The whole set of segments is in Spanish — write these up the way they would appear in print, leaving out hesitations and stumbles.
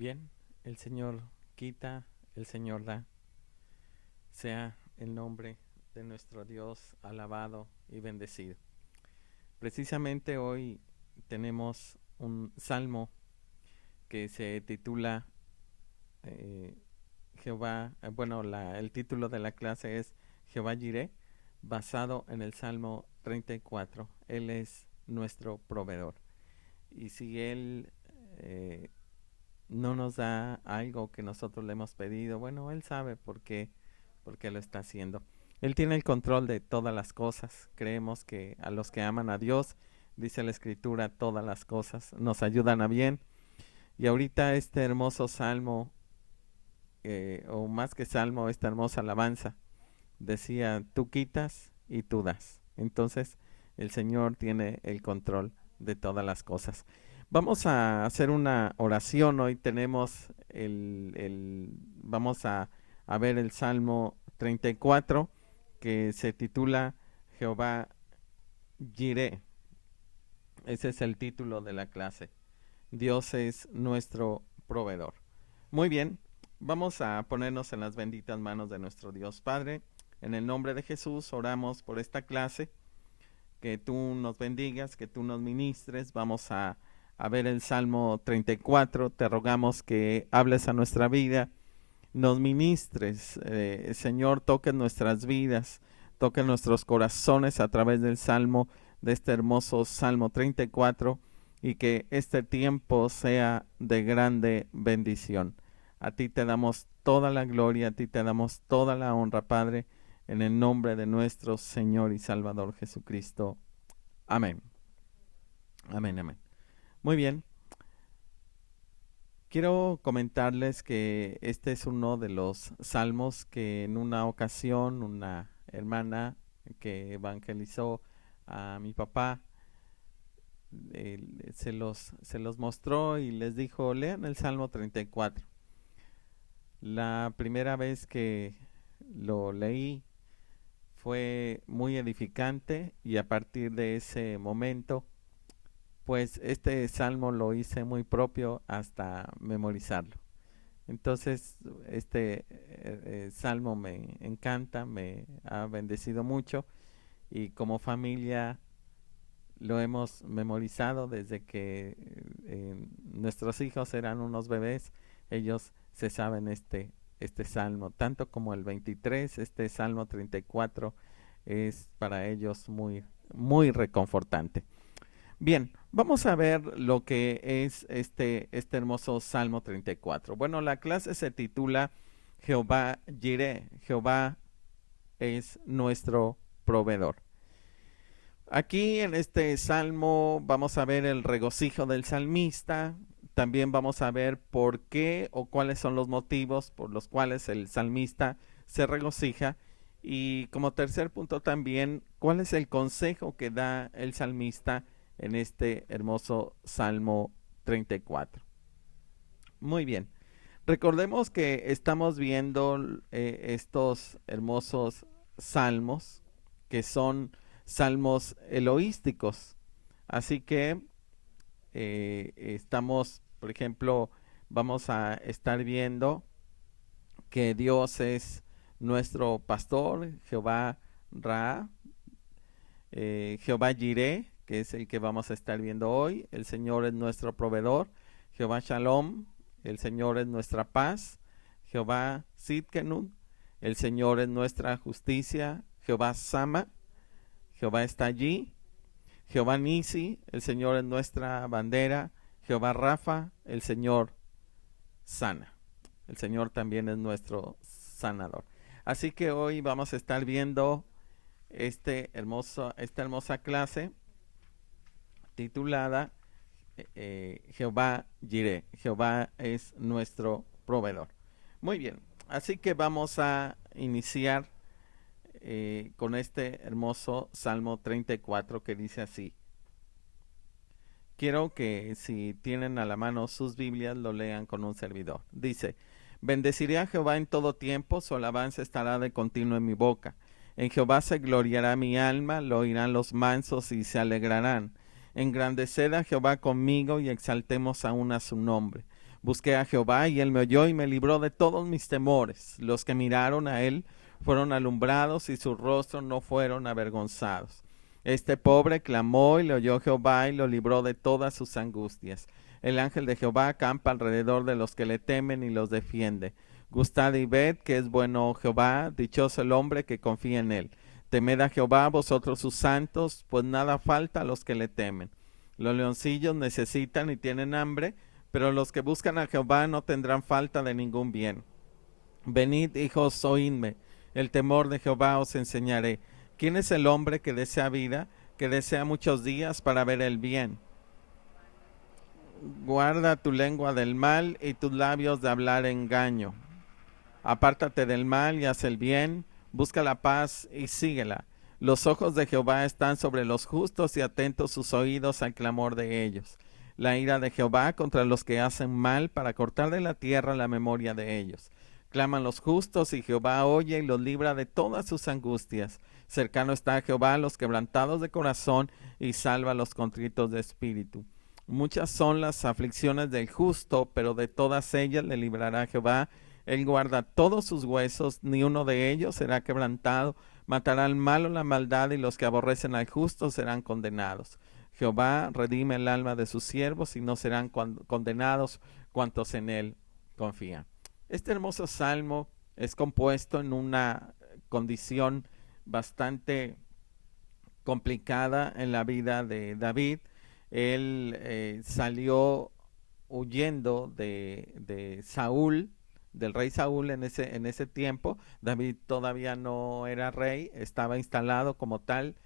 Bien, el Señor quita, el Señor da. Sea el nombre de nuestro Dios alabado y bendecido. Precisamente hoy tenemos un salmo que se titula eh, Jehová, el título de la clase es Jehová Jireh, basado en el Salmo 34. Él es nuestro proveedor. Y si Él no nos da algo que nosotros le hemos pedido, bueno, Él sabe por qué lo está haciendo. Él tiene el control de todas las cosas. Creemos que a los que aman a Dios, dice la Escritura, todas las cosas nos ayudan a bien. Y ahorita este hermoso salmo, o más que salmo, esta hermosa alabanza, decía, tú quitas y tú das. Entonces, el Señor tiene el control de todas las cosas. Vamos a hacer una oración. Hoy tenemos vamos a ver el Salmo 34 que se titula Jehová Jireh. Ese es el título de la clase. Dios es nuestro proveedor. Muy bien, vamos a ponernos en las benditas manos de nuestro Dios Padre. En el nombre de Jesús oramos por esta clase, que tú nos bendigas, que tú nos ministres. Vamos a ver el Salmo 34. Te rogamos que hables a nuestra vida, nos ministres. Señor, toque nuestras vidas, toque nuestros corazones a través del Salmo, de este hermoso Salmo 34, y que este tiempo sea de grande bendición. A ti te damos toda la gloria, a ti te damos toda la honra, Padre, en el nombre de nuestro Señor y Salvador Jesucristo. Amén. Amén, amén. Muy bien. Quiero comentarles que este es uno de los salmos que en una ocasión una hermana que evangelizó a mi papá se los mostró y les dijo, lean el Salmo 34. La primera vez que lo leí fue muy edificante y a partir de ese momento, pues este salmo lo hice muy propio hasta memorizarlo. Entonces, este salmo me encanta, me ha bendecido mucho y como familia lo hemos memorizado desde que nuestros hijos eran unos bebés. Ellos se saben este salmo, tanto como el 23, este salmo 34 es para ellos muy, muy reconfortante. Bien, vamos a ver lo que es este hermoso Salmo 34. Bueno, la clase se titula Jehová Jireh. Jehová es nuestro proveedor. Aquí en este salmo vamos a ver el regocijo del salmista. También vamos a ver por qué o cuáles son los motivos por los cuales el salmista se regocija. Y como tercer punto también, cuál es el consejo que da el salmista en este hermoso Salmo 34. Muy bien. Recordemos que estamos viendo estos hermosos salmos que son salmos eloísticos. Así que estamos, por ejemplo, vamos a estar viendo que Dios es nuestro pastor, Jehová Ra, Jehová Jireh, que es el que vamos a estar viendo hoy. El Señor es nuestro proveedor. Jehová Shalom, el Señor es nuestra paz. Jehová Sidkenu, el Señor es nuestra justicia. Jehová Sama, Jehová está allí. Jehová Nisi, el Señor es nuestra bandera. Jehová Rafa, el Señor sana. El Señor también es nuestro sanador. Así que hoy vamos a estar viendo esta hermosa clase titulada Jehová Jireh. Jehová es nuestro proveedor. Muy bien, así que vamos a iniciar con este hermoso Salmo 34 que dice así. Quiero que si tienen a la mano sus Biblias lo lean con un servidor. Dice, bendeciré a Jehová en todo tiempo, su alabanza estará de continuo en mi boca. En Jehová se gloriará mi alma, lo oirán los mansos y se alegrarán. Engrandeced a Jehová conmigo y exaltemos aún a su nombre. Busqué a Jehová y él me oyó y me libró de todos mis temores. Los que miraron a él fueron alumbrados y sus rostros no fueron avergonzados. Este pobre clamó y le oyó Jehová y lo libró de todas sus angustias. El ángel de Jehová acampa alrededor de los que le temen y los defiende. Gustad y ved que es bueno Jehová, dichoso el hombre que confía en él. Temed a Jehová vosotros sus santos, pues nada falta a los que le temen. Los leoncillos necesitan y tienen hambre, pero los que buscan a Jehová no tendrán falta de ningún bien. Venid, hijos, oídme, el temor de Jehová os enseñaré. ¿Quién es el hombre que desea vida, que desea muchos días para ver el bien? Guarda tu lengua del mal y tus labios de hablar engaño. Apártate del mal y haz el bien, busca la paz y síguela. Los ojos de Jehová están sobre los justos y atentos sus oídos al clamor de ellos. La ira de Jehová contra los que hacen mal para cortar de la tierra la memoria de ellos. Claman los justos y Jehová oye y los libra de todas sus angustias. Cercano está a Jehová a los quebrantados de corazón y salva a los contritos de espíritu. Muchas son las aflicciones del justo, pero de todas ellas le librará Jehová. Él guarda todos sus huesos, ni uno de ellos será quebrantado. Matará al malo la maldad y los que aborrecen al justo serán condenados. Jehová redime el alma de sus siervos y no serán condenados cuantos en él confían. Este hermoso salmo es compuesto en una condición bastante complicada en la vida de David. Él salió huyendo de Saúl, del rey Saúl en ese tiempo. David todavía no era rey, estaba instalado como tal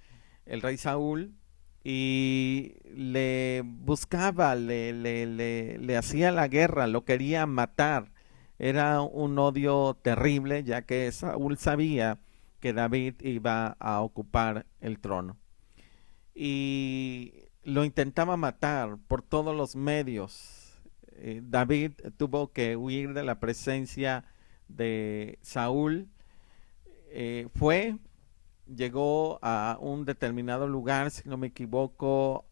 el rey Saúl y le buscaba, le hacía la guerra, lo quería matar. Era un odio terrible, ya que Saúl sabía que David iba a ocupar el trono. Y lo intentaba matar por todos los medios. David tuvo que huir de la presencia de Saúl. Llegó a un determinado lugar, si no me equivoco,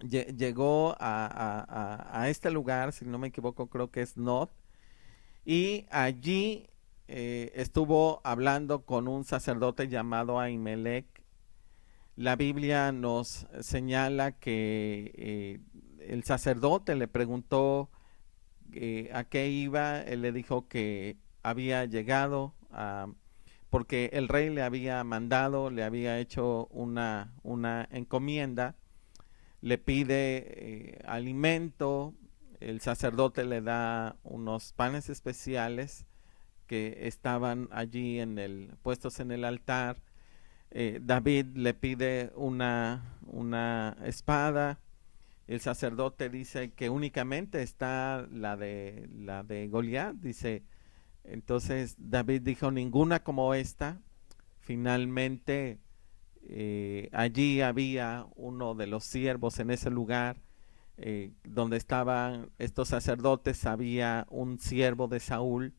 llegó a este lugar, si no me equivoco, creo que es Nod, y allí estuvo hablando con un sacerdote llamado Ahimelech. La Biblia nos señala que el sacerdote le preguntó a qué iba. Él le dijo que había llegado porque el rey le había mandado, le había hecho una encomienda, le pide alimento. El sacerdote le da unos panes especiales que estaban allí puestos en el altar. David le pide una espada. El sacerdote dice que únicamente está la de Goliat. Dice, entonces David dijo, ninguna como esta. Finalmente allí había uno de los siervos en ese lugar donde estaban estos sacerdotes. Había un siervo de Saúl.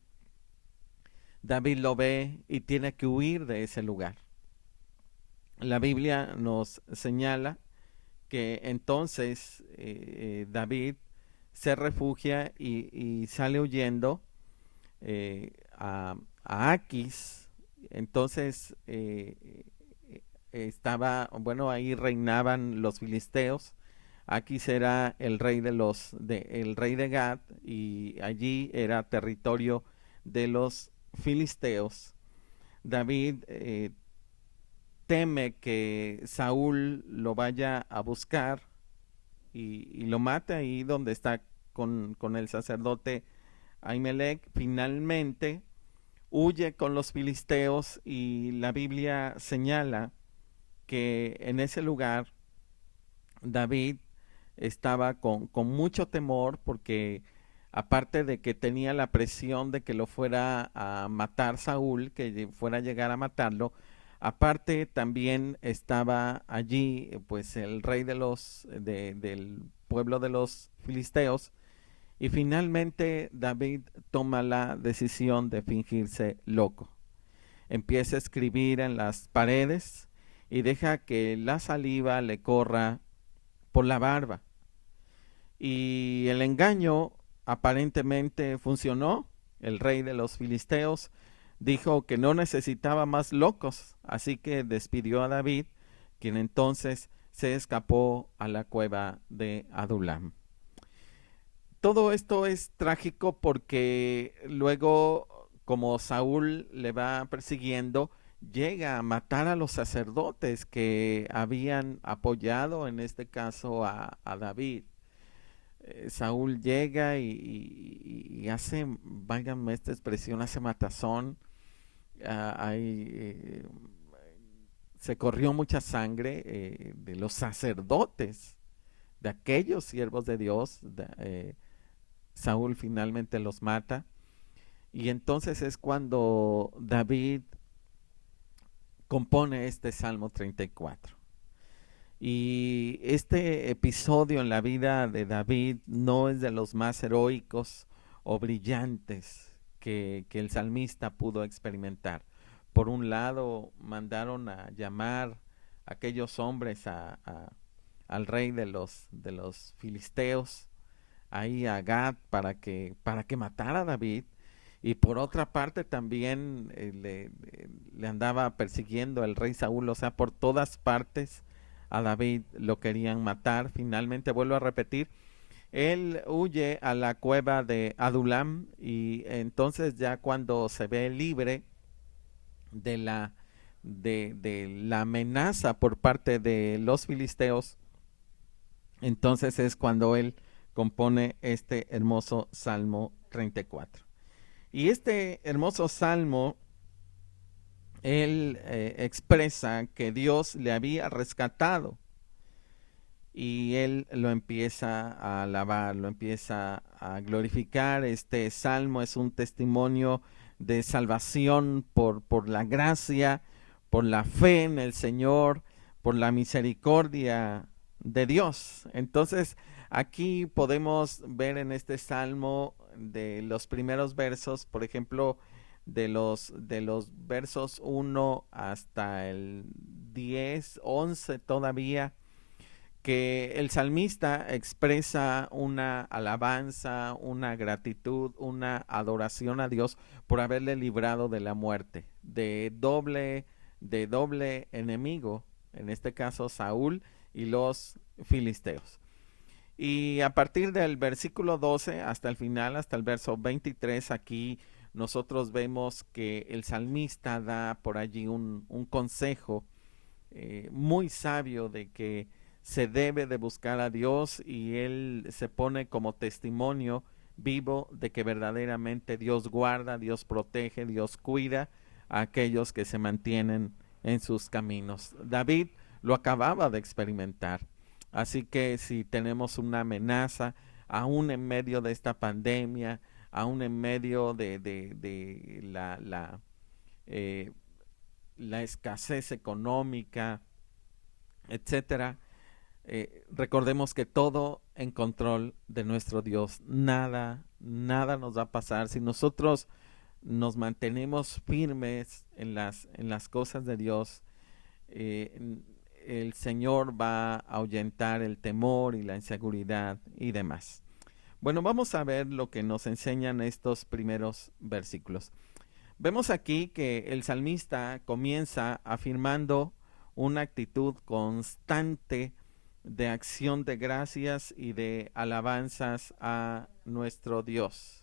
David lo ve y tiene que huir de ese lugar. La Biblia nos señala que entonces David se refugia y sale huyendo a Aquis. Entonces ahí reinaban los filisteos. Aquis era el rey el rey de Gad, y allí era territorio de los filisteos. David teme que Saúl lo vaya a buscar y lo mate ahí donde está con el sacerdote Ahimelech. Finalmente huye con los filisteos y la Biblia señala que en ese lugar David estaba con mucho temor, porque aparte de que tenía la presión de que lo fuera a matar Saúl, que fuera a llegar a matarlo, aparte también estaba allí pues el rey del pueblo de los filisteos. Y finalmente David toma la decisión de fingirse loco. Empieza a escribir en las paredes y deja que la saliva le corra por la barba. y el engaño aparentemente funcionó. El rey de los filisteos dijo que no necesitaba más locos, así que despidió a David, quien entonces se escapó a la cueva de Adulam. Todo esto es trágico porque luego, como Saúl le va persiguiendo, llega a matar a los sacerdotes que habían apoyado, en este caso, a David. Saúl llega y hace, válgame esta expresión, hace matazón. Hay, se corrió mucha sangre de los sacerdotes, de aquellos siervos de Dios. Saúl finalmente los mata. Y entonces es cuando David compone este Salmo 34. Y este episodio en la vida de David no es de los más heroicos o brillantes que el salmista pudo experimentar. Por un lado, mandaron a llamar a aquellos hombres al rey de los filisteos, ahí a Gad, para que matara a David. Y por otra parte también le andaba persiguiendo el rey Saúl, o sea, por todas partes a David lo querían matar. Finalmente, vuelvo a repetir, él huye a la cueva de Adulam, y entonces ya cuando se ve libre de la amenaza por parte de los filisteos, entonces es cuando él compone este hermoso Salmo 34. Y este hermoso salmo, él expresa que Dios le había rescatado, y él lo empieza a alabar, lo empieza a glorificar. Este salmo es un testimonio de salvación por la gracia, por la fe en el Señor, por la misericordia de Dios. Entonces, aquí podemos ver en este salmo, de los primeros versos, por ejemplo, de los versos 1 hasta el 10, 11 todavía, que el salmista expresa una alabanza, una gratitud, una adoración a Dios por haberle librado de la muerte, de doble enemigo, en este caso Saúl y los filisteos. Y a partir del versículo 12 hasta el final, hasta el verso 23, aquí nosotros vemos que el salmista da por allí un consejo muy sabio, de que se debe de buscar a Dios, y él se pone como testimonio vivo de que verdaderamente Dios guarda, Dios protege, Dios cuida a aquellos que se mantienen en sus caminos. David lo acababa de experimentar. Así que si tenemos una amenaza, aún en medio de esta pandemia, aún en medio de la escasez económica, etcétera, recordemos que todo en control de nuestro Dios. Nada nos va a pasar si nosotros nos mantenemos firmes en las cosas de Dios. El Señor va a ahuyentar el temor y la inseguridad y demás. Bueno, vamos a ver lo que nos enseñan estos primeros versículos. Vemos aquí que el salmista comienza afirmando una actitud constante de acción de gracias y de alabanzas a nuestro Dios.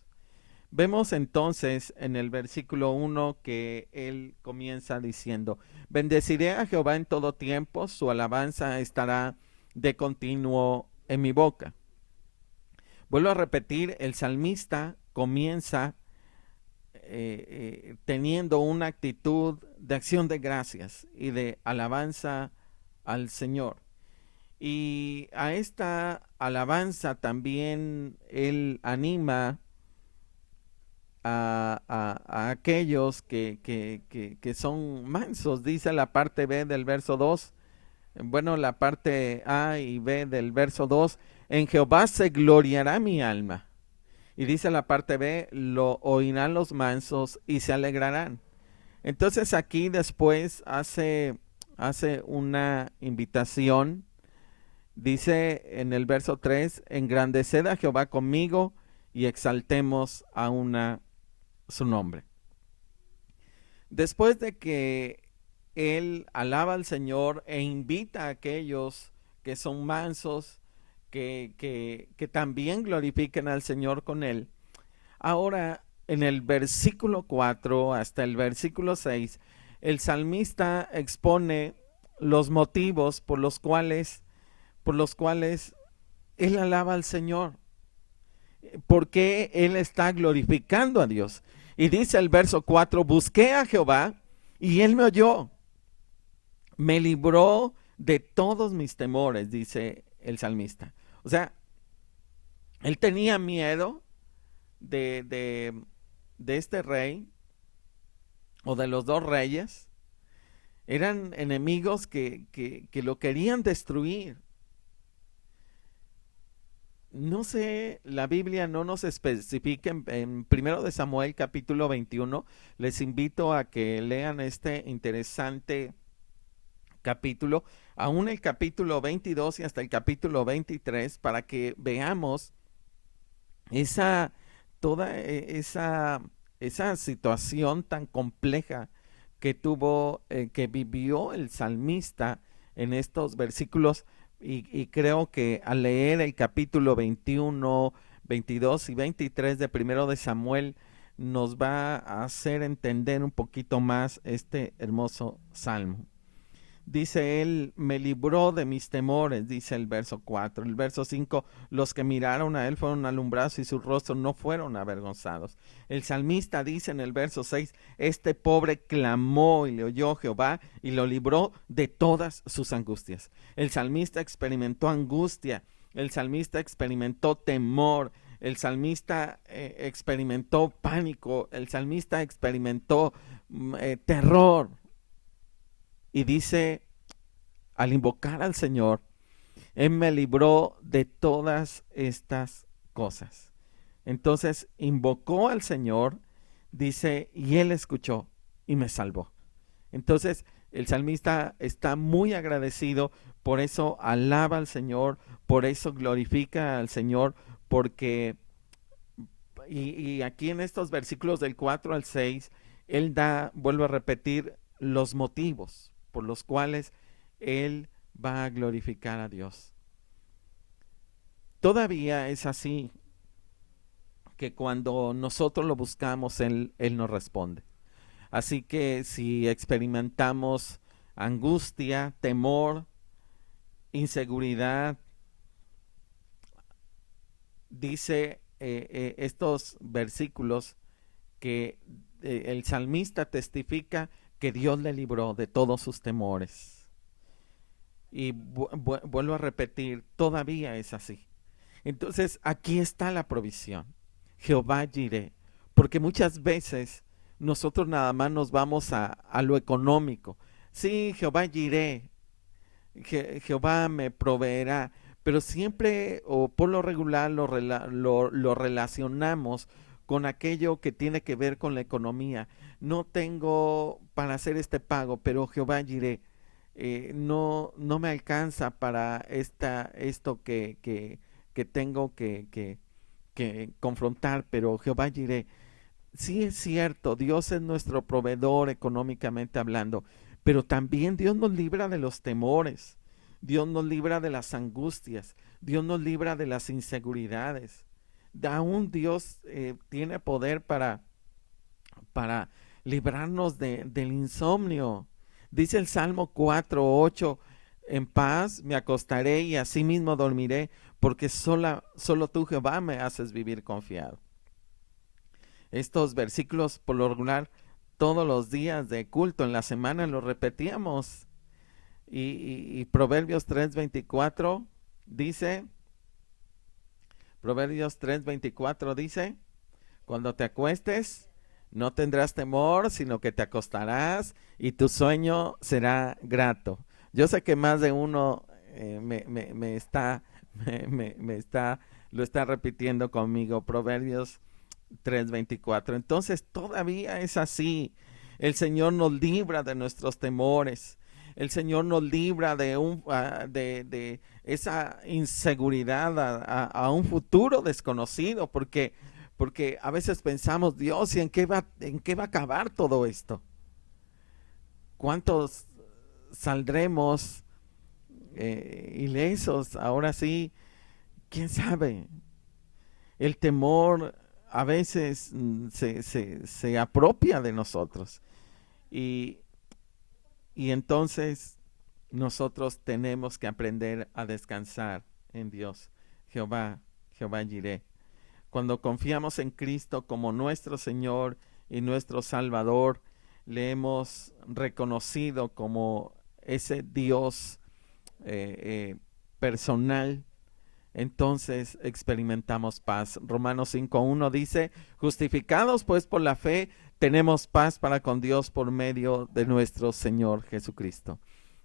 Vemos entonces en el versículo 1 que él comienza diciendo: bendeciré a Jehová en todo tiempo, su alabanza estará de continuo en mi boca. Vuelvo a repetir, el salmista comienza teniendo una actitud de acción de gracias y de alabanza al Señor. Y a esta alabanza también él anima a aquellos que son mansos. Dice la parte B del verso 2, bueno, la parte A y B del verso 2: en Jehová se gloriará mi alma. Y dice la parte B: lo oirán los mansos y se alegrarán. Entonces aquí después hace una invitación Dice en el verso 3, engrandeced a Jehová conmigo y exaltemos aún su nombre. Después de que él alaba al Señor e invita a aquellos que son mansos, que también glorifiquen al Señor con él. Ahora, en el versículo 4 hasta el versículo 6, el salmista expone los motivos por los cuales él alaba al Señor, porque él está glorificando a Dios. Y dice el verso 4, busqué a Jehová y él me oyó, me libró de todos mis temores, dice el salmista. O sea, él tenía miedo de este rey o de los dos reyes. Eran enemigos que lo querían destruir. No sé, la Biblia no nos especifica en 1 de Samuel capítulo 21. Les invito a que lean este interesante capítulo, aún el capítulo 22 y hasta el capítulo 23, para que veamos toda esa situación tan compleja que que vivió el salmista en estos versículos. Y creo que al leer el capítulo 21, 22 y 23 de 1 de Samuel, nos va a hacer entender un poquito más este hermoso salmo. Dice él, me libró de mis temores, dice el verso 4. El verso 5, los que miraron a él fueron alumbrados y sus rostros no fueron avergonzados. El salmista dice en el verso 6, este pobre clamó y le oyó Jehová y lo libró de todas sus angustias. El salmista experimentó angustia, el salmista experimentó temor, el salmista experimentó pánico, el salmista experimentó terror. Y dice, al invocar al Señor, Él me libró de todas estas cosas. Entonces invocó al Señor, dice, y Él escuchó y me salvó. Entonces el salmista está muy agradecido, por eso alaba al Señor, por eso glorifica al Señor, porque, y aquí en estos versículos del 4 al 6, Él vuelvo a repetir, los motivos por los cuales él va a glorificar a Dios. Todavía es así que cuando nosotros lo buscamos, él nos responde. Así que si experimentamos angustia, temor, inseguridad, dice estos versículos que el salmista testifica que Dios le libró de todos sus temores. Y vuelvo a repetir, todavía es así. Entonces aquí está la provisión. Jehová Jireh. Porque muchas veces nosotros nada más nos vamos a lo económico. Sí, Jehová Jireh, Jehová me proveerá. Pero siempre o por lo regular lo relacionamos con aquello que tiene que ver con la economía. No tengo para hacer este pago, pero Jehová Jireh, no me alcanza para esto que tengo que confrontar, pero Jehová Jireh, sí es cierto, Dios es nuestro proveedor económicamente hablando, pero también Dios nos libra de los temores, Dios nos libra de las angustias, Dios nos libra de las inseguridades. Aún Dios tiene poder para librarnos del insomnio. Dice el Salmo 4:8, en paz me acostaré y asimismo dormiré, porque solo tú, Jehová, me haces vivir confiado. Estos versículos por lo regular todos los días de culto en la semana los repetíamos. Y Proverbios 3:24 dice, Proverbios 3:24 dice, cuando te acuestes, no tendrás temor, sino que te acostarás y tu sueño será grato. Yo sé que más de uno lo está repitiendo conmigo, Proverbios 3:24. Entonces todavía es así. El Señor nos libra de nuestros temores. El Señor nos libra de esa inseguridad a un futuro desconocido, porque a veces pensamos, Dios, ¿y en qué va a acabar todo esto? ¿Cuántos saldremos ilesos? Ahora sí, quién sabe. El temor a veces se apropia de nosotros y, y entonces nosotros tenemos que aprender a descansar en Dios, Jehová, Jehová Jireh. Cuando confiamos en Cristo como nuestro Señor y nuestro Salvador, le hemos reconocido como ese Dios personal, entonces experimentamos paz. Romanos 5.1 dice, justificados pues por la fe, tenemos paz para con Dios por medio de nuestro Señor Jesucristo.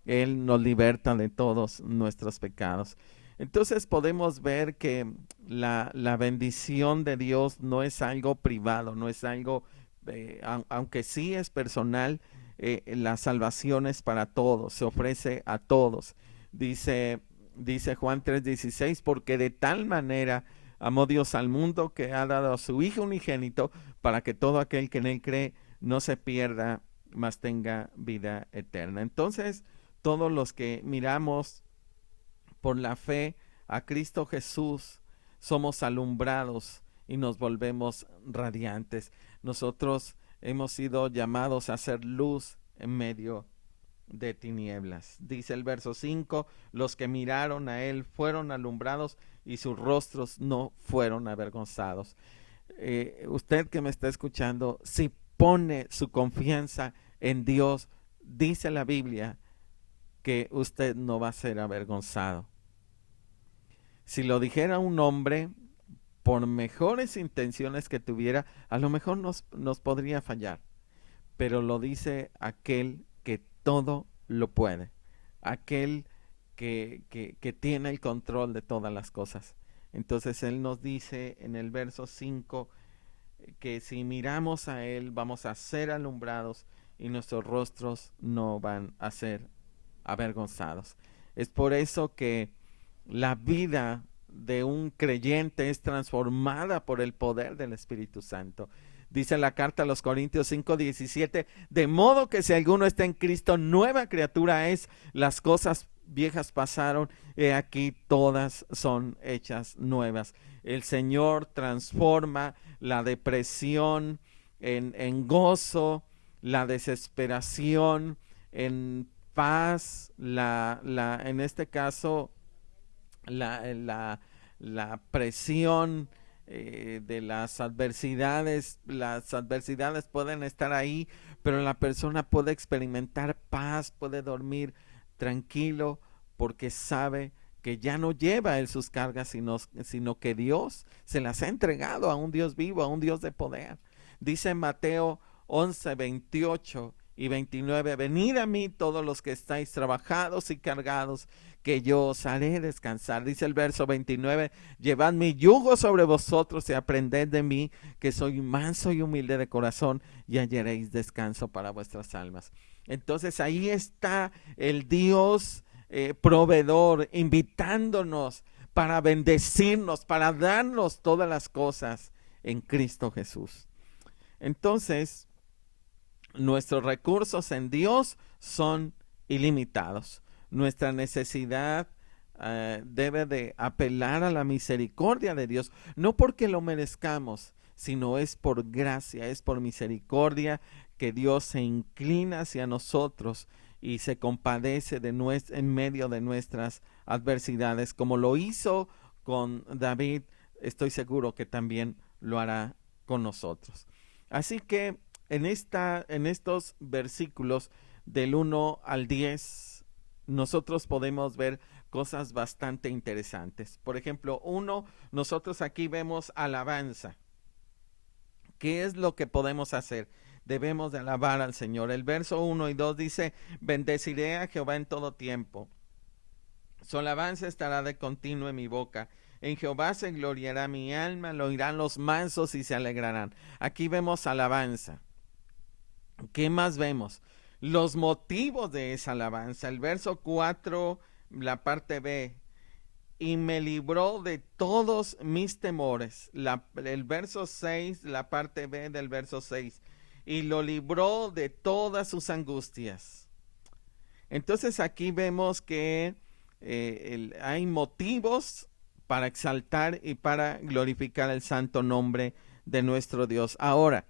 Él nos liberta de todos nuestros pecados. Entonces podemos ver que la bendición de Dios no es algo privado, no es algo, aunque sí es personal, la salvación es para todos, se ofrece a todos. Dice Juan 3:16, porque de tal manera amó Dios al mundo que ha dado a su Hijo unigénito para que todo aquel que en él cree no se pierda, mas tenga vida eterna. Entonces, todos los que miramos por la fe a Cristo Jesús, somos alumbrados y nos volvemos radiantes. Nosotros hemos sido llamados a ser luz en medio de tinieblas. Dice el verso 5, los que miraron a él fueron alumbrados y sus rostros no fueron avergonzados. Usted que me está escuchando, si pone su confianza en Dios, dice la Biblia que usted no va a ser avergonzado. Si lo dijera un hombre, por mejores intenciones que tuviera, a lo mejor nos podría fallar, pero lo dice aquel que todo lo puede, aquel que tiene el control de todas las cosas. Entonces Él nos dice en el verso 5 que si miramos a Él vamos a ser alumbrados y nuestros rostros no van a ser avergonzados. Es por eso que la vida de un creyente es transformada por el poder del Espíritu Santo. Dice la carta a los Corintios 5:17, de modo que si alguno está en Cristo, nueva criatura es, las cosas viejas pasaron, he aquí todas son hechas nuevas. El Señor transforma la depresión en gozo, la desesperación en paz, en este caso la presión de las adversidades pueden estar ahí, pero la persona puede experimentar paz, puede dormir tranquilo porque sabe que ya no lleva él sus cargas, sino que Dios se las ha entregado a un Dios vivo, a un Dios de poder. Dice Mateo 11:28 y 29, venid a mí todos los que estáis trabajados y cargados, que yo os haré descansar. Dice el verso 29, llevad mi yugo sobre vosotros y aprended de mí, que soy manso y humilde de corazón, y hallaréis descanso para vuestras almas. Entonces ahí está el Dios proveedor, invitándonos para bendecirnos, para darnos todas las cosas en Cristo Jesús. Entonces, nuestros recursos en Dios son ilimitados. Nuestra necesidad debe de apelar a la misericordia de Dios, no porque lo merezcamos, sino es por gracia, es por misericordia que Dios se inclina hacia nosotros y se compadece en medio de nuestras adversidades, como lo hizo con David. Estoy seguro que también lo hará con nosotros. Así que en estos versículos del 1 al 10, nosotros podemos ver cosas bastante interesantes. Por ejemplo, nosotros aquí vemos alabanza. ¿Qué es lo que podemos hacer? Debemos de alabar al Señor. El verso 1 y 2 dice, bendeciré a Jehová en todo tiempo. Su alabanza estará de continuo en mi boca. En Jehová se gloriará mi alma, lo oirán los mansos y se alegrarán. Aquí vemos alabanza. ¿Qué más vemos? Los motivos de esa alabanza. El verso 4, la parte B. y me libró de todos mis temores. El verso 6, la parte B del verso 6. Y lo libró de todas sus angustias. Entonces aquí vemos que hay motivos para exaltar y para glorificar el santo nombre de nuestro Dios. Ahora,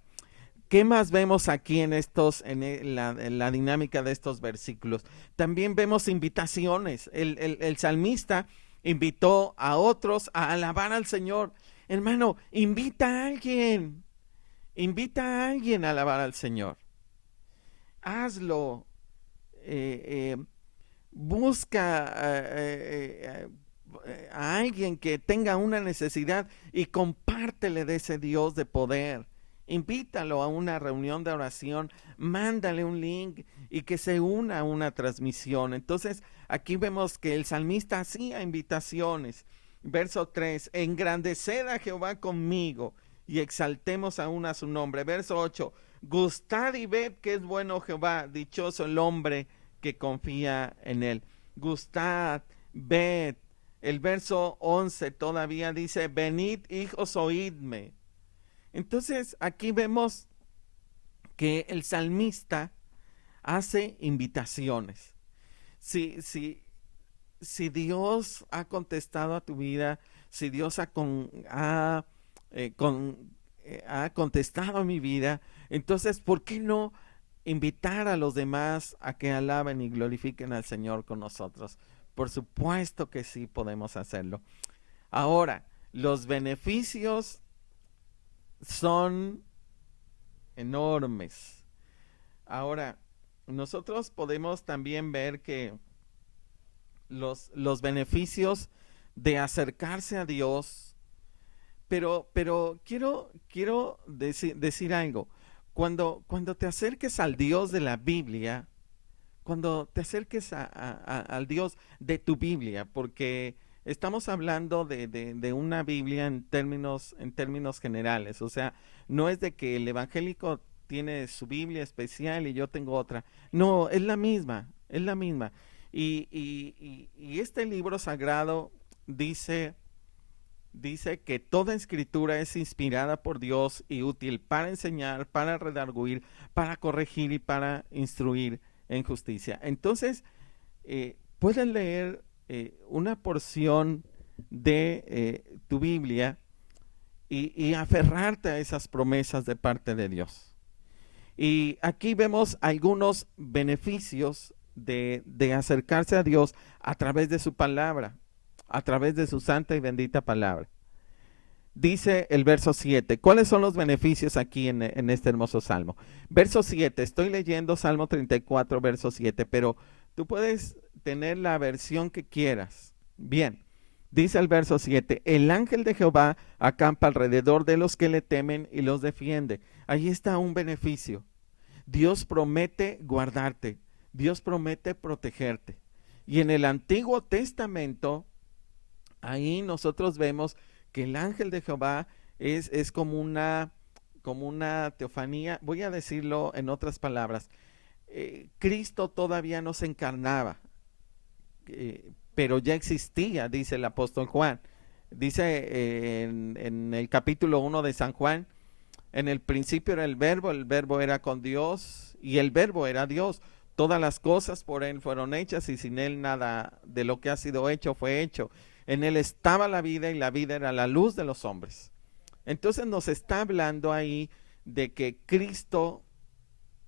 ¿qué más vemos aquí en la dinámica de estos versículos? También vemos invitaciones. El salmista invitó a otros a alabar al Señor. Hermano, invita a alguien a alabar al Señor. Hazlo. eh, eh, Busca a alguien que tenga una necesidad y compártele de ese Dios de poder. Invítalo a una reunión de oración, mándale un link y que se una a una transmisión. Entonces, aquí vemos que el salmista hacía invitaciones. Verso 3, engrandeced a Jehová conmigo y exaltemos aún a su nombre. Verso 8, gustad y ved que es bueno Jehová, dichoso el hombre que confía en él. Gustad, ved. El verso 11 todavía dice, venid hijos, oídme. Entonces aquí vemos que el salmista hace invitaciones. Si Dios ha contestado a tu vida, si Dios ha contestado a mi vida, entonces, ¿por qué no invitar a los demás a que alaben y glorifiquen al Señor con nosotros? Por supuesto que sí podemos hacerlo. Ahora, los beneficios son enormes. Ahora, nosotros podemos también ver que los beneficios de acercarse a Dios, pero quiero decir algo. Cuando te acerques al Dios de la Biblia, cuando te acerques al Dios de tu Biblia, porque estamos hablando de una Biblia en términos generales, o sea, no es de que el evangélico tiene su Biblia especial y yo tengo otra, no, es la misma, es la misma. Y este libro sagrado dice que toda escritura es inspirada por Dios y útil para enseñar, para redarguir, para corregir y para instruir en justicia. Entonces, puedes leer una porción de tu Biblia y aferrarte a esas promesas de parte de Dios. Y aquí vemos algunos beneficios de acercarse a Dios a través de su palabra, a través de su santa y bendita palabra. Dice el verso 7, ¿cuáles son los beneficios aquí en este hermoso salmo? Verso 7, estoy leyendo Salmo 34, verso 7, pero tú puedes tener la versión que quieras. Bien, dice el verso 7, el ángel de Jehová acampa alrededor de los que le temen y los defiende. Ahí está un beneficio. Dios promete guardarte, Dios promete protegerte. Y en el Antiguo Testamento, ahí nosotros vemos que el ángel de Jehová es como una teofanía. Voy a decirlo en otras palabras. Cristo todavía no se encarnaba, pero ya existía, dice el apóstol Juan. Dice en el capítulo 1 de San Juan, en el principio era el verbo era con Dios y el verbo era Dios. Todas las cosas por él fueron hechas y sin él nada de lo que ha sido hecho fue hecho. En él estaba la vida y la vida era la luz de los hombres. Entonces nos está hablando ahí de que Cristo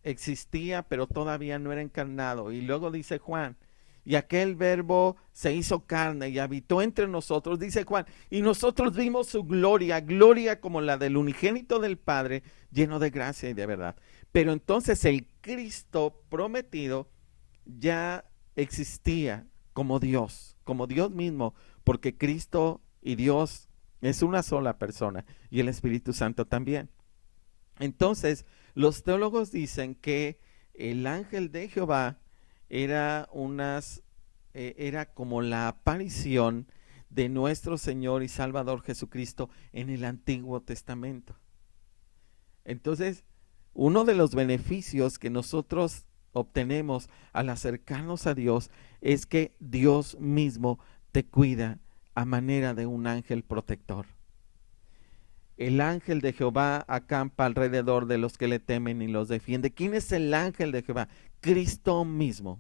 existía, pero todavía no era encarnado. Y luego dice Juan, y aquel verbo se hizo carne y habitó entre nosotros, dice Juan, y nosotros vimos su gloria, gloria como la del unigénito del Padre, lleno de gracia y de verdad. Pero entonces el Cristo prometido ya existía como Dios mismo, porque Cristo y Dios es una sola persona y el Espíritu Santo también. Entonces, los teólogos dicen que el ángel de Jehová era como la aparición de nuestro Señor y Salvador Jesucristo en el Antiguo Testamento. Entonces, uno de los beneficios que nosotros obtenemos al acercarnos a Dios es que Dios mismo te cuida a manera de un ángel protector. El ángel de Jehová acampa alrededor de los que le temen y los defiende. ¿Quién es el ángel de Jehová? Cristo mismo.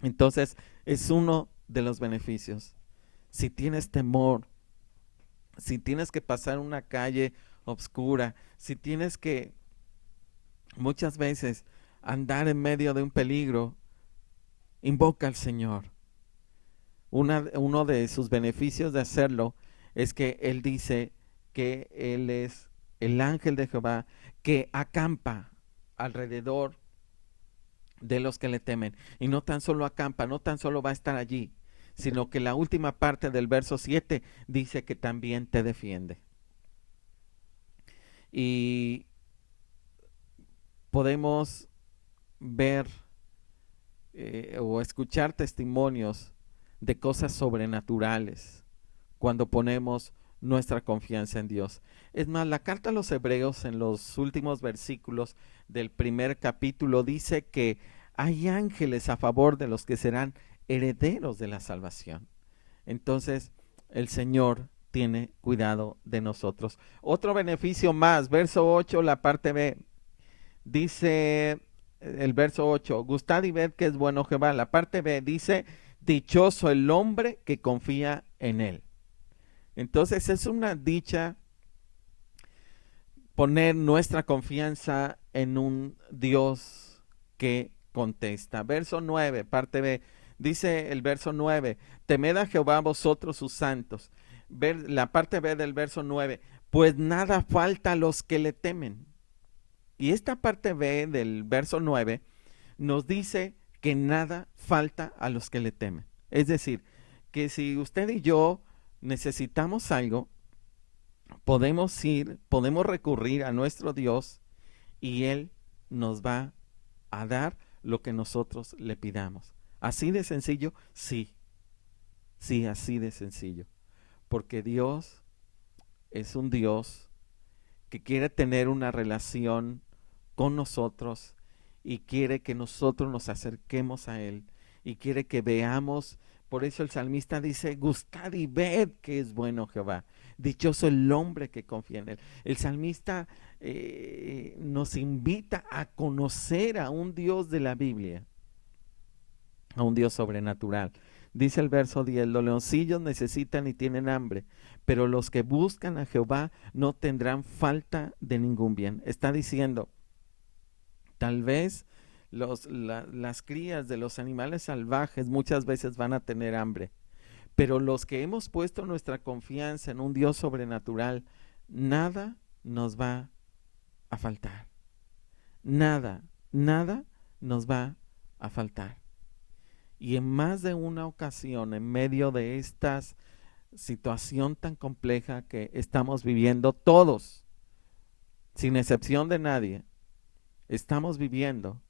Entonces es uno de los beneficios. Si tienes temor, si tienes que pasar una calle oscura, si tienes que muchas veces andar en medio de un peligro, invoca al Señor. Uno de sus beneficios de hacerlo es que Él dice que Él es el ángel de Jehová que acampa alrededor de los que le temen. Y no tan solo acampa, no tan solo va a estar allí, sino que la última parte del verso 7 dice que también te defiende. Y podemos ver o escuchar testimonios de cosas sobrenaturales cuando ponemos nuestra confianza en Dios. Es más, la carta a los Hebreos en los últimos versículos del primer capítulo dice que hay ángeles a favor de los que serán herederos de la salvación. Entonces, el Señor tiene cuidado de nosotros. Otro beneficio más, verso 8, la parte B, dice el verso 8, gustad y ved que es bueno Jehová. La parte B dice, dichoso el hombre que confía en él. Entonces es una dicha poner nuestra confianza en un Dios que contesta. Verso 9, parte B, dice el verso 9, temed a Jehová vosotros sus santos. La parte B del verso 9, pues nada falta a los que le temen. Y esta parte B del verso 9 nos dice que nada falta a los que le temen. Es decir, que si usted y yo necesitamos algo, podemos recurrir a nuestro Dios y Él nos va a dar lo que nosotros le pidamos. ¿Así de sencillo? Sí, así de sencillo. Porque Dios es un Dios que quiere tener una relación con nosotros y quiere que nosotros nos acerquemos a Él y quiere que veamos. Por eso el salmista dice, gustad y ved que es bueno Jehová. Dichoso el hombre que confía en Él. El salmista nos invita a conocer a un Dios de la Biblia, a un Dios sobrenatural. Dice el verso 10, los leoncillos necesitan y tienen hambre, pero los que buscan a Jehová no tendrán falta de ningún bien. Está diciendo, tal vez las crías de los animales salvajes muchas veces van a tener hambre, pero los que hemos puesto nuestra confianza en un Dios sobrenatural, nada nos va a faltar. Nada nos va a faltar. Y en más de una ocasión, en medio de esta situación tan compleja que estamos viviendo, todos, sin excepción de nadie, estamos viviendo,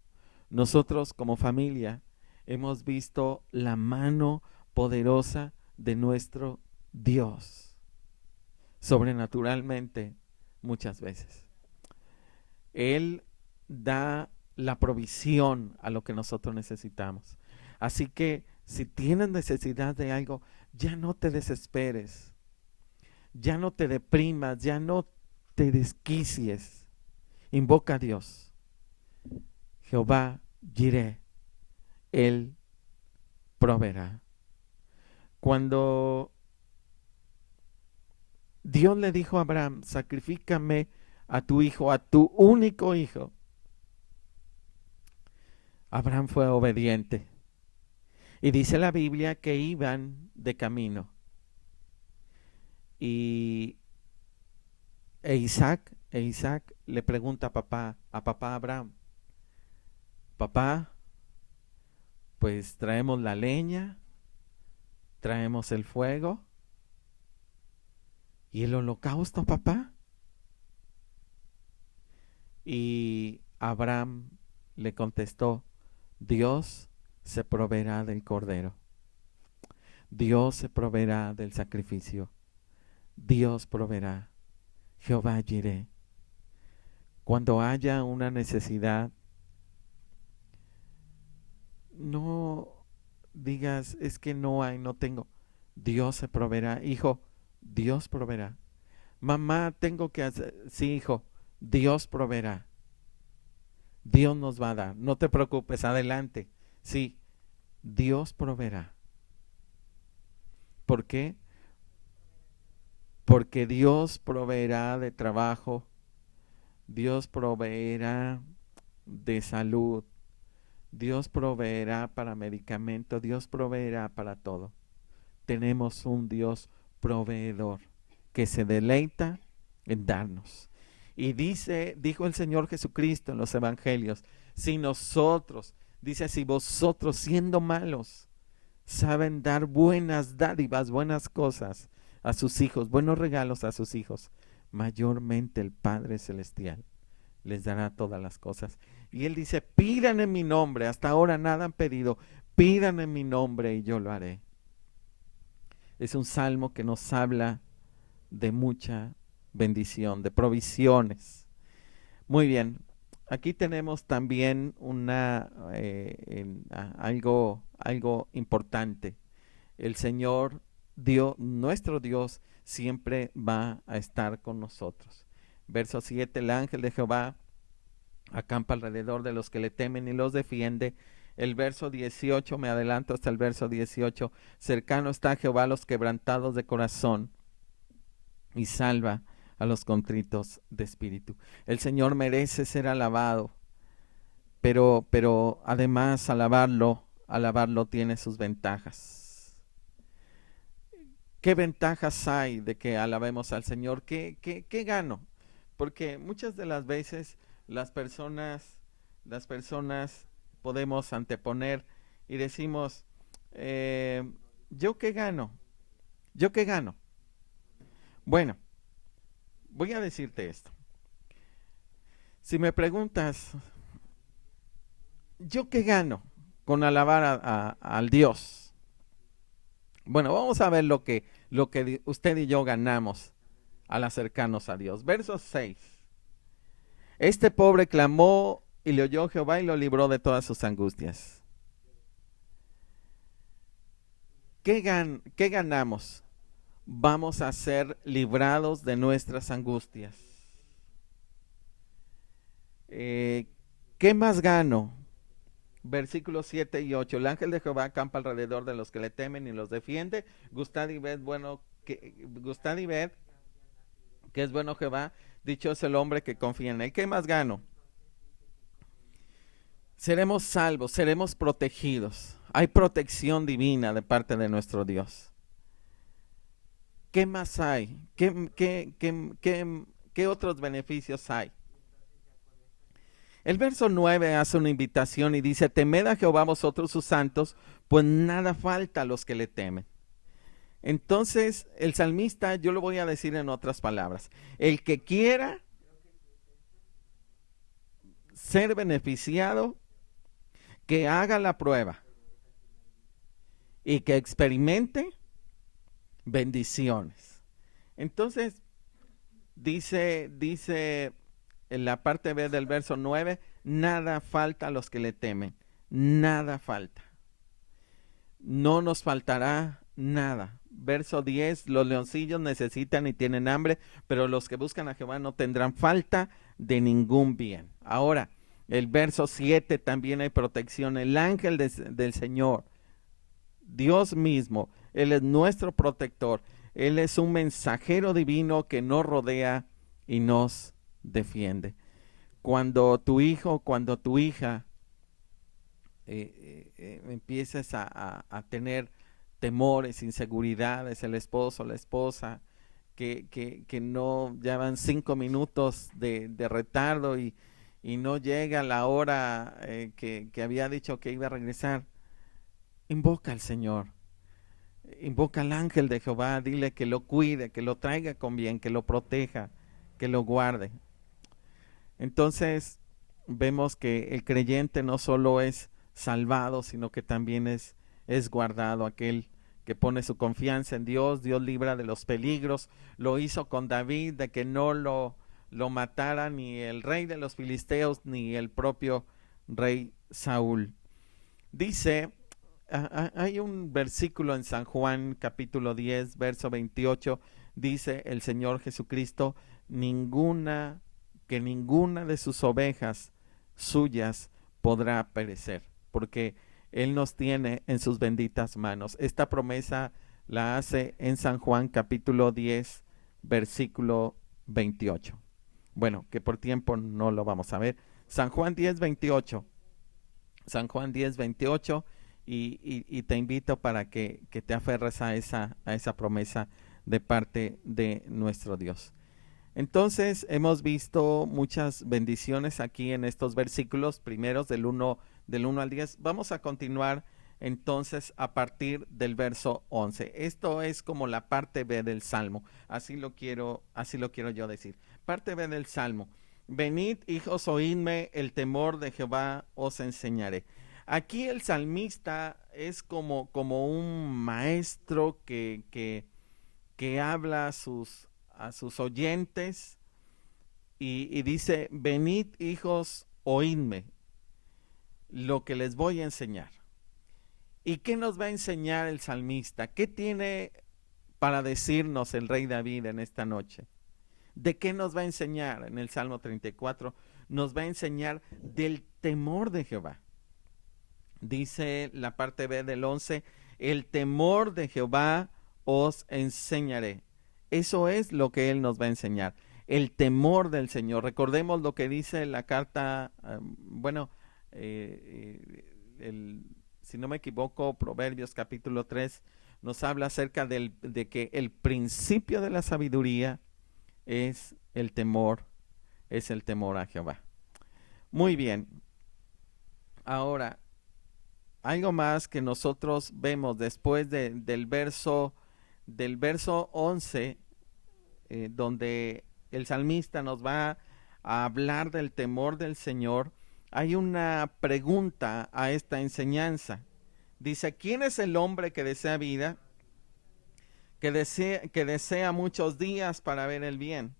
nosotros como familia hemos visto la mano poderosa de nuestro Dios, sobrenaturalmente muchas veces. Él da la provisión a lo que nosotros necesitamos. Así que si tienes necesidad de algo, ya no te desesperes, ya no te deprimas, ya no te desquicies. Invoca a Dios. Jehová Jireh, Él proveerá. Cuando Dios le dijo a Abraham, sacrifícame a tu hijo, a tu único hijo, Abraham fue obediente. Y dice la Biblia que iban de camino. E Isaac le pregunta a papá Abraham, papá, pues traemos la leña, traemos el fuego y el holocausto, papá. Y Abraham le contestó, Dios se proveerá del cordero. Dios se proveerá del sacrificio. Dios proveerá. Jehová Jireh. Cuando haya una necesidad, no digas, es que no hay, no tengo. Dios se proveerá. Hijo, Dios proveerá. Mamá, tengo que hacer. Sí, hijo, Dios proveerá. Dios nos va a dar. No te preocupes, adelante. Sí, Dios proveerá. ¿Por qué? Porque Dios proveerá de trabajo, Dios proveerá de salud, Dios proveerá para medicamento, Dios proveerá para todo. Tenemos un Dios proveedor que se deleita en darnos. Y dijo el Señor Jesucristo en los evangelios, si nosotros, dice, si vosotros siendo malos saben dar buenas dádivas, buenas cosas a sus hijos, buenos regalos a sus hijos, mayormente el Padre Celestial les dará todas las cosas. Y Él dice, pidan en mi nombre, hasta ahora nada han pedido, pidan en mi nombre y yo lo haré. Es un salmo que nos habla de mucha bendición, de provisiones. Muy bien, aquí tenemos también algo importante. El Señor, Dios, nuestro Dios, siempre va a estar con nosotros. Verso 7, el ángel de Jehová acampa alrededor de los que le temen y los defiende. El verso 18, me adelanto hasta el verso 18, cercano está Jehová a los quebrantados de corazón y salva a los contritos de espíritu. El Señor merece ser alabado, pero además alabarlo tiene sus ventajas. ¿Qué ventajas hay de que alabemos al Señor? ¿Qué gano? Porque muchas de las veces las personas podemos anteponer y decimos, ¿yo qué gano? ¿Yo qué gano? Bueno, voy a decirte esto. Si me preguntas, ¿yo qué gano con alabar al Dios? Bueno, vamos a ver lo que usted y yo ganamos al acercarnos a Dios. Verso 6. Este pobre clamó y le oyó Jehová y lo libró de todas sus angustias. ¿Qué ganamos? Vamos a ser librados de nuestras angustias. ¿Qué más gano? Versículos 7 y 8. El ángel de Jehová acampa alrededor de los que le temen y los defiende. Gustad y ved que es bueno Jehová. Dichoso el hombre que confía en él. ¿Qué más gano? Seremos salvos, seremos protegidos. Hay protección divina de parte de nuestro Dios. ¿Qué más hay? ¿Qué otros beneficios hay? El verso 9 hace una invitación y dice, temed a Jehová vosotros sus santos, pues nada falta a los que le temen. Entonces, el salmista, yo lo voy a decir en otras palabras, el que quiera ser beneficiado, que haga la prueba y que experimente bendiciones. Entonces, dice en la parte B del verso 9, nada falta a los que le temen, nada falta. No nos faltará nada. Verso 10, los leoncillos necesitan y tienen hambre, pero los que buscan a Jehová no tendrán falta de ningún bien. Ahora, el verso 7 también hay protección. El ángel del Señor, Dios mismo, Él es nuestro protector. Él es un mensajero divino que nos rodea y nos defiende. Cuando tu hijo, cuando tu hija empieces a tener temores, inseguridades, el esposo, la esposa, que no llevan 5 minutos de retardo y no llega la hora que había dicho que iba a regresar, invoca al Señor, invoca al ángel de Jehová, dile que lo cuide, que lo traiga con bien, que lo proteja, que lo guarde. Entonces vemos que el creyente no solo es salvado, sino que también es guardado. Aquel que pone su confianza en Dios, Dios libra de los peligros. Lo hizo con David, de que no lo matara ni el rey de los filisteos ni el propio rey Saúl. Dice Hay un versículo en San Juan capítulo 10, verso 28, dice el Señor Jesucristo, ninguna, que ninguna de sus ovejas suyas podrá perecer, porque Él nos tiene en sus benditas manos. Esta promesa la hace en San Juan capítulo 10, versículo 28. Bueno, que por tiempo no lo vamos a ver. San Juan 10, 28. San Juan 10, 28 y te invito para que te aferres a esa promesa de parte de nuestro Dios. Entonces hemos visto muchas bendiciones aquí en estos versículos primeros del 1 al 10. Vamos a continuar entonces a partir del verso 11. Esto es como la parte B del Salmo. Así lo quiero yo decir. Parte B del Salmo. Venid, hijos, oídme, el temor de Jehová os enseñaré. Aquí el salmista es como un maestro que habla a sus oyentes y dice, venid, hijos, oídme lo que les voy a enseñar. ¿Y qué nos va a enseñar el salmista? ¿Qué tiene para decirnos el rey David en esta noche? ¿De qué nos va a enseñar? En el Salmo 34 nos va a enseñar del temor de Jehová. Dice la parte B del 11, el temor de Jehová os enseñaré. Eso es lo que Él nos va a enseñar, el temor del Señor. Recordemos lo que dice la carta, si no me equivoco, Proverbios capítulo 3 nos habla acerca de que el principio de la sabiduría es el temor a Jehová. Muy bien. Ahora, algo más que nosotros vemos después del verso 11, donde el salmista nos va a hablar del temor del Señor, hay una pregunta a esta enseñanza. Dice, ¿quién es el hombre que desea vida, que desea muchos días para ver el bien?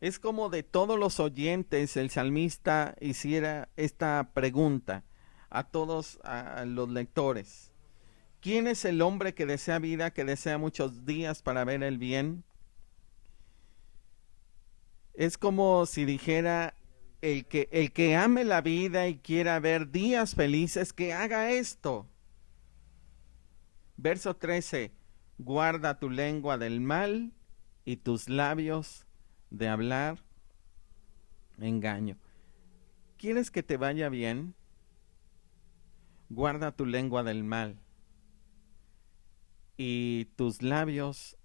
Es como de todos los oyentes el salmista hiciera esta pregunta a todos a los lectores. ¿Quién es el hombre que desea vida, que desea muchos días para ver el bien? Es como si dijera, el que ame la vida y quiera ver días felices, que haga esto. Verso 13, guarda tu lengua del mal y tus labios de hablar engaño. ¿Quieres que te vaya bien? Guarda tu lengua del mal y tus labios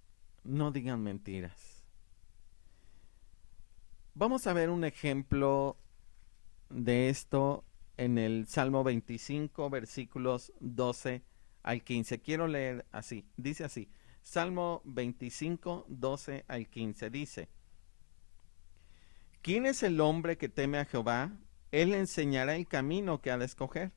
no digan mentiras. Vamos a ver un ejemplo de esto en el Salmo 25, versículos 12 al 15. Quiero leer así, dice así, Salmo 25, 12 al 15, dice, ¿quién es el hombre que teme a Jehová? Él enseñará el camino que ha de escoger.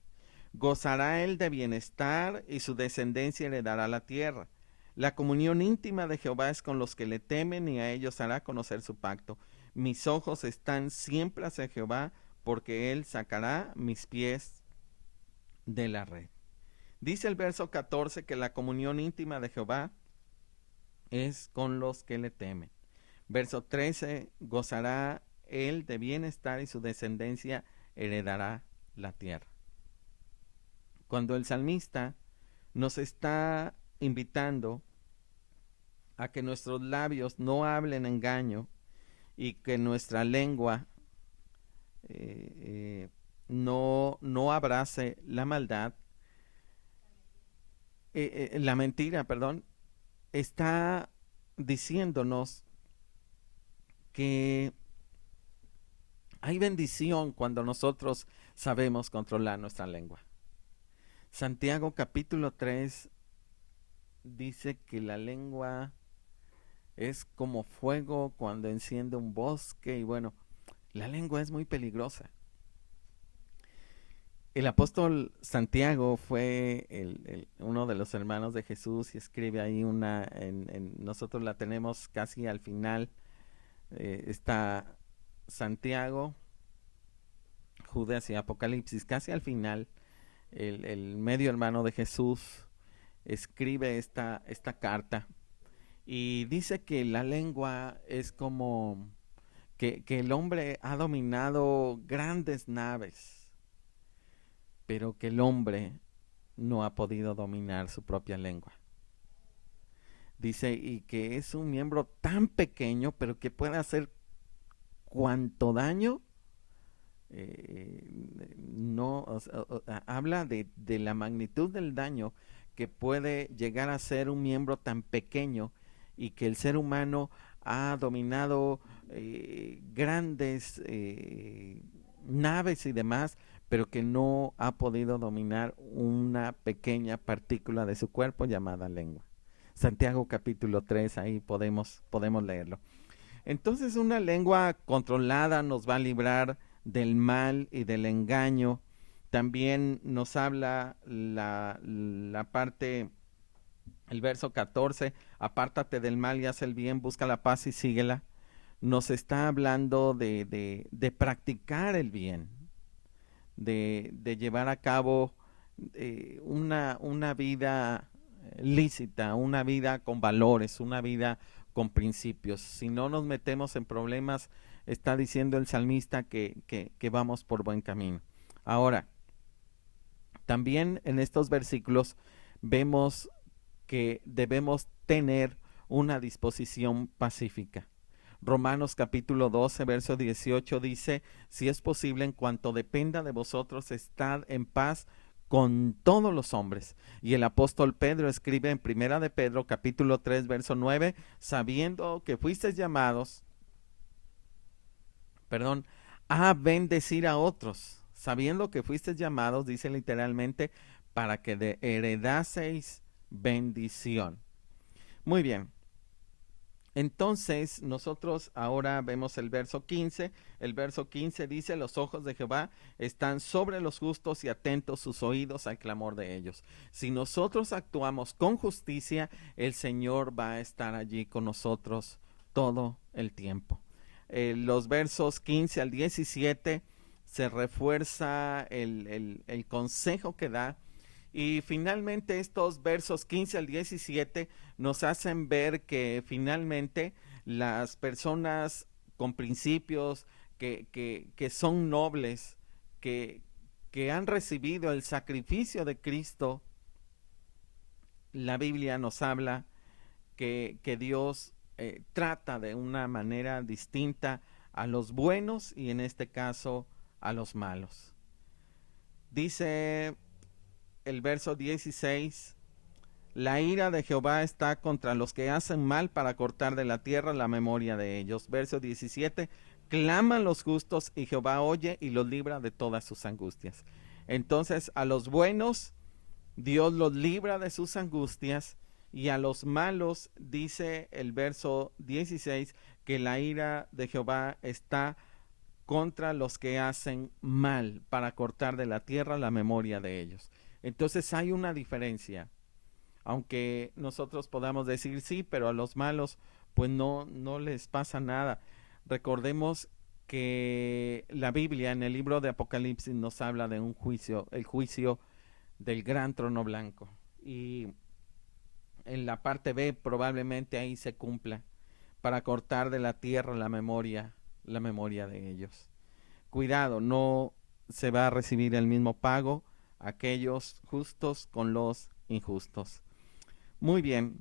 Gozará él de bienestar y su descendencia heredará la tierra. La comunión íntima de Jehová es con los que le temen y a ellos hará conocer su pacto. Mis ojos están siempre hacia Jehová, porque él sacará mis pies de la red. Dice el verso 14 que la comunión íntima de Jehová es con los que le temen. Verso 13, gozará él de bienestar y su descendencia heredará la tierra. Cuando el salmista nos está invitando a que nuestros labios no hablen engaño y que nuestra lengua no abrace la maldad, la mentira, perdón, está diciéndonos que hay bendición cuando nosotros sabemos controlar nuestra lengua. Santiago capítulo 3 dice que la lengua es como fuego cuando enciende un bosque y bueno, la lengua es muy peligrosa. El apóstol Santiago fue uno de los hermanos de Jesús y escribe ahí nosotros la tenemos casi al final, está Santiago, Judas y Apocalipsis, casi al final el medio hermano de Jesús, escribe esta carta y dice que la lengua es como que el hombre ha dominado grandes naves, pero que el hombre no ha podido dominar su propia lengua. Dice, y que es un miembro tan pequeño, pero que puede hacer cuánto daño. No, habla de la magnitud del daño que puede llegar a ser un miembro tan pequeño, y que el ser humano ha dominado grandes naves y demás, pero que no ha podido dominar una pequeña partícula de su cuerpo llamada lengua. Santiago capítulo 3, ahí podemos leerlo. Entonces, una lengua controlada nos va a librar del mal y del engaño. También nos habla la parte, el verso 14, apártate del mal y haz el bien, busca la paz y síguela. Nos está hablando de practicar el bien, de llevar a cabo una vida lícita, una vida con valores, una vida con principios. Si no nos metemos en problemas, está diciendo el salmista que vamos por buen camino. Ahora, también en estos versículos vemos que debemos tener una disposición pacífica. Romanos capítulo 12, verso 18 dice, si es posible, en cuanto dependa de vosotros, estad en paz con todos los hombres. Y el apóstol Pedro escribe en Primera de Pedro capítulo 3, verso 9, sabiendo que fuisteis llamados, a bendecir a otros, sabiendo que fuisteis llamados, dice literalmente, para que heredaseis bendición. Muy bien. Entonces nosotros ahora vemos el verso 15. El verso 15 dice, los ojos de Jehová están sobre los justos y atentos sus oídos al clamor de ellos. Si nosotros actuamos con justicia, el Señor va a estar allí con nosotros todo el tiempo. Los versos 15 al 17 se refuerza el consejo que da. Y finalmente estos versos 15 al 17 nos hacen ver que finalmente las personas con principios, que son nobles, que han recibido el sacrificio de Cristo, la Biblia nos habla que Dios trata de una manera distinta a los buenos y en este caso a los malos. Dice el verso 16, la ira de Jehová está contra los que hacen mal para cortar de la tierra la memoria de ellos. Verso 17, claman los justos y Jehová oye y los libra de todas sus angustias. Entonces a los buenos Dios los libra de sus angustias, y a los malos dice el verso 16 que la ira de Jehová está contra los que hacen mal para cortar de la tierra la memoria de ellos. Entonces hay una diferencia, aunque nosotros podamos decir sí, pero a los malos pues no les pasa nada. Recordemos que la Biblia en el libro de Apocalipsis nos habla de un juicio, el juicio del gran trono blanco, y en la parte B probablemente ahí se cumpla, para cortar de la tierra la memoria de ellos. Cuidado, no se va a recibir el mismo pago aquellos justos con los injustos. Muy bien.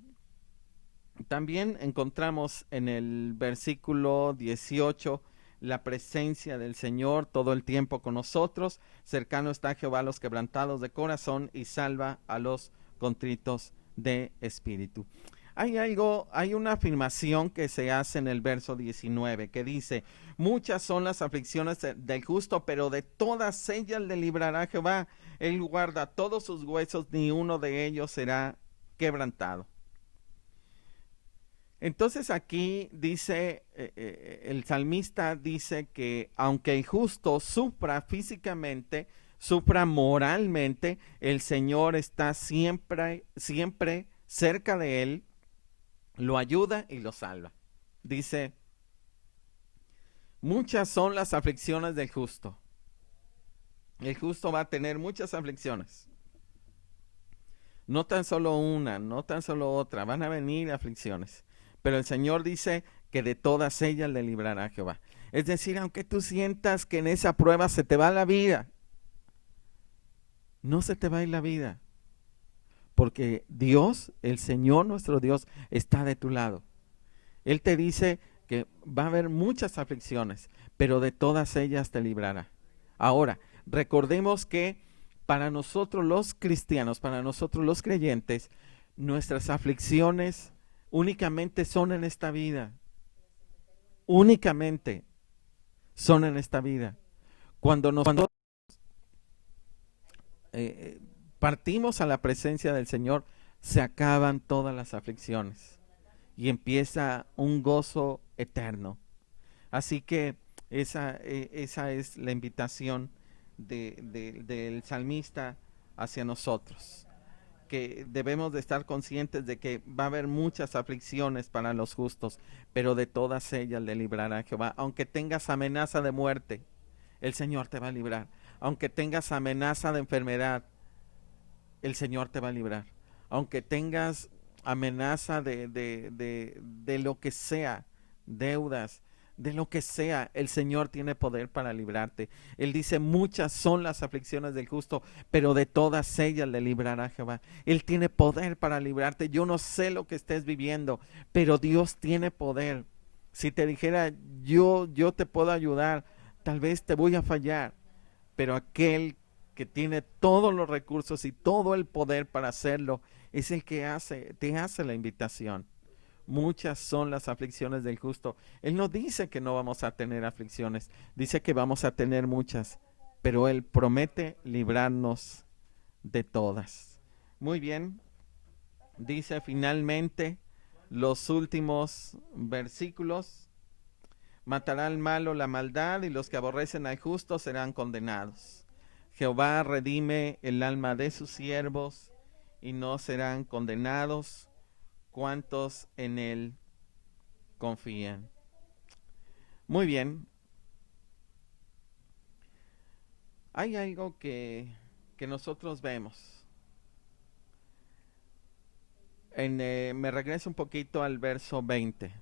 También encontramos en el versículo 18 la presencia del Señor todo el tiempo con nosotros. Cercano está Jehová a los quebrantados de corazón y salva a los contritos de espíritu. Hay una afirmación que se hace en el verso 19 que dice, muchas son las aflicciones del justo, pero de todas ellas le librará Jehová. Él guarda todos sus huesos, ni uno de ellos será quebrantado. Entonces aquí dice, el salmista dice que aunque el justo sufra físicamente, sufra moralmente, el Señor está siempre cerca de él, lo ayuda y lo salva. Dice, muchas son las aflicciones del justo. El justo va a tener muchas aflicciones. No tan solo una, no tan solo otra, van a venir aflicciones. Pero el Señor dice que de todas ellas le librará Jehová. Es decir, aunque tú sientas que en esa prueba se te va la vida, no se te va a ir la vida. Porque Dios, el Señor nuestro Dios, está de tu lado. Él te dice que va a haber muchas aflicciones, pero de todas ellas te librará. Ahora, recordemos que para nosotros los cristianos, para nosotros los creyentes, nuestras aflicciones únicamente son en esta vida. Únicamente son en esta vida. Cuando eh, partimos a la presencia del Señor, se acaban todas las aflicciones y empieza un gozo eterno. Así que esa es la invitación del salmista hacia nosotros, que debemos de estar conscientes de que va a haber muchas aflicciones para los justos, pero de todas ellas le librará Jehová. Aunque tengas amenaza de muerte, el Señor te va a librar. Aunque tengas amenaza de enfermedad, el Señor te va a librar. Aunque tengas amenaza de lo que sea, deudas, de lo que sea, el Señor tiene poder para librarte. Él dice, muchas son las aflicciones del justo, pero de todas ellas le librará Jehová. Él tiene poder para librarte. Yo no sé lo que estés viviendo, pero Dios tiene poder. Si te dijera, yo te puedo ayudar, tal vez te voy a fallar, pero aquel que tiene todos los recursos y todo el poder para hacerlo es el que te hace la invitación. Muchas son las aflicciones del justo. Él no dice que no vamos a tener aflicciones, dice que vamos a tener muchas, pero Él promete librarnos de todas. Muy bien, dice finalmente los últimos versículos: matará al malo la maldad, y los que aborrecen al justo serán condenados. Jehová redime el alma de sus siervos, y no serán condenados cuantos en él confían. Muy bien. Hay algo que nosotros vemos. Me regreso un poquito al verso 20.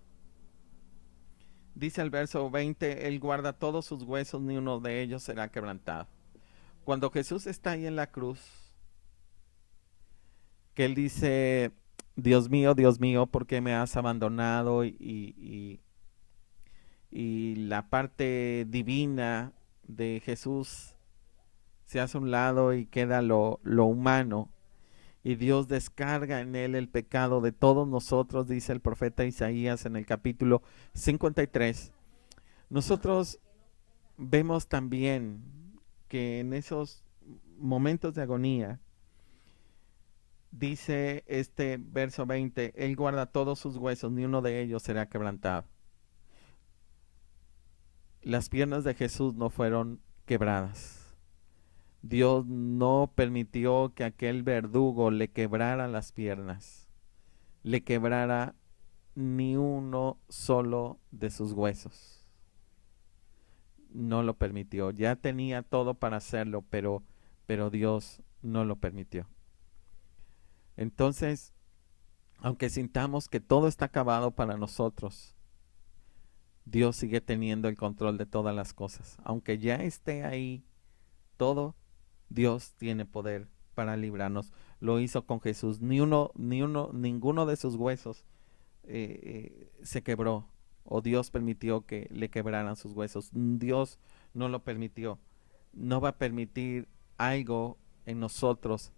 Dice el verso 20, Él guarda todos sus huesos, ni uno de ellos será quebrantado. Cuando Jesús está ahí en la cruz, que Él dice, Dios mío, ¿por qué me has abandonado? Y la parte divina de Jesús se hace a un lado y queda lo humano. Y Dios descarga en él el pecado de todos nosotros, dice el profeta Isaías en el capítulo 53. Nosotros vemos también que en esos momentos de agonía, dice este verso 20, Él guarda todos sus huesos, ni uno de ellos será quebrantado. Las piernas de Jesús no fueron quebradas. Dios no permitió que aquel verdugo le quebrara las piernas, le quebrara ni uno solo de sus huesos. No lo permitió. Ya tenía todo para hacerlo, pero Dios no lo permitió. Entonces, aunque sintamos que todo está acabado para nosotros, Dios sigue teniendo el control de todas las cosas. Aunque ya esté ahí todo, Dios tiene poder para librarnos. Lo hizo con Jesús. Ninguno de sus huesos se quebró, o Dios permitió que le quebraran sus huesos. Dios no lo permitió. No va a permitir algo en nosotros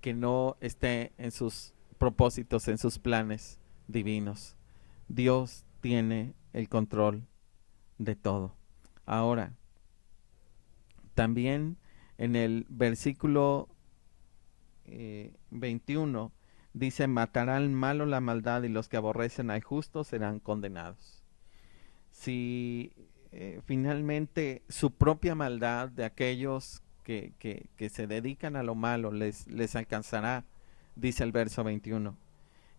que no esté en sus propósitos, en sus planes divinos. Dios tiene el control de todo. Ahora, también en el versículo 21 dice, matará al malo la maldad, y los que aborrecen al justo serán condenados. Si finalmente su propia maldad de aquellos que se dedican a lo malo les alcanzará, dice el verso 21.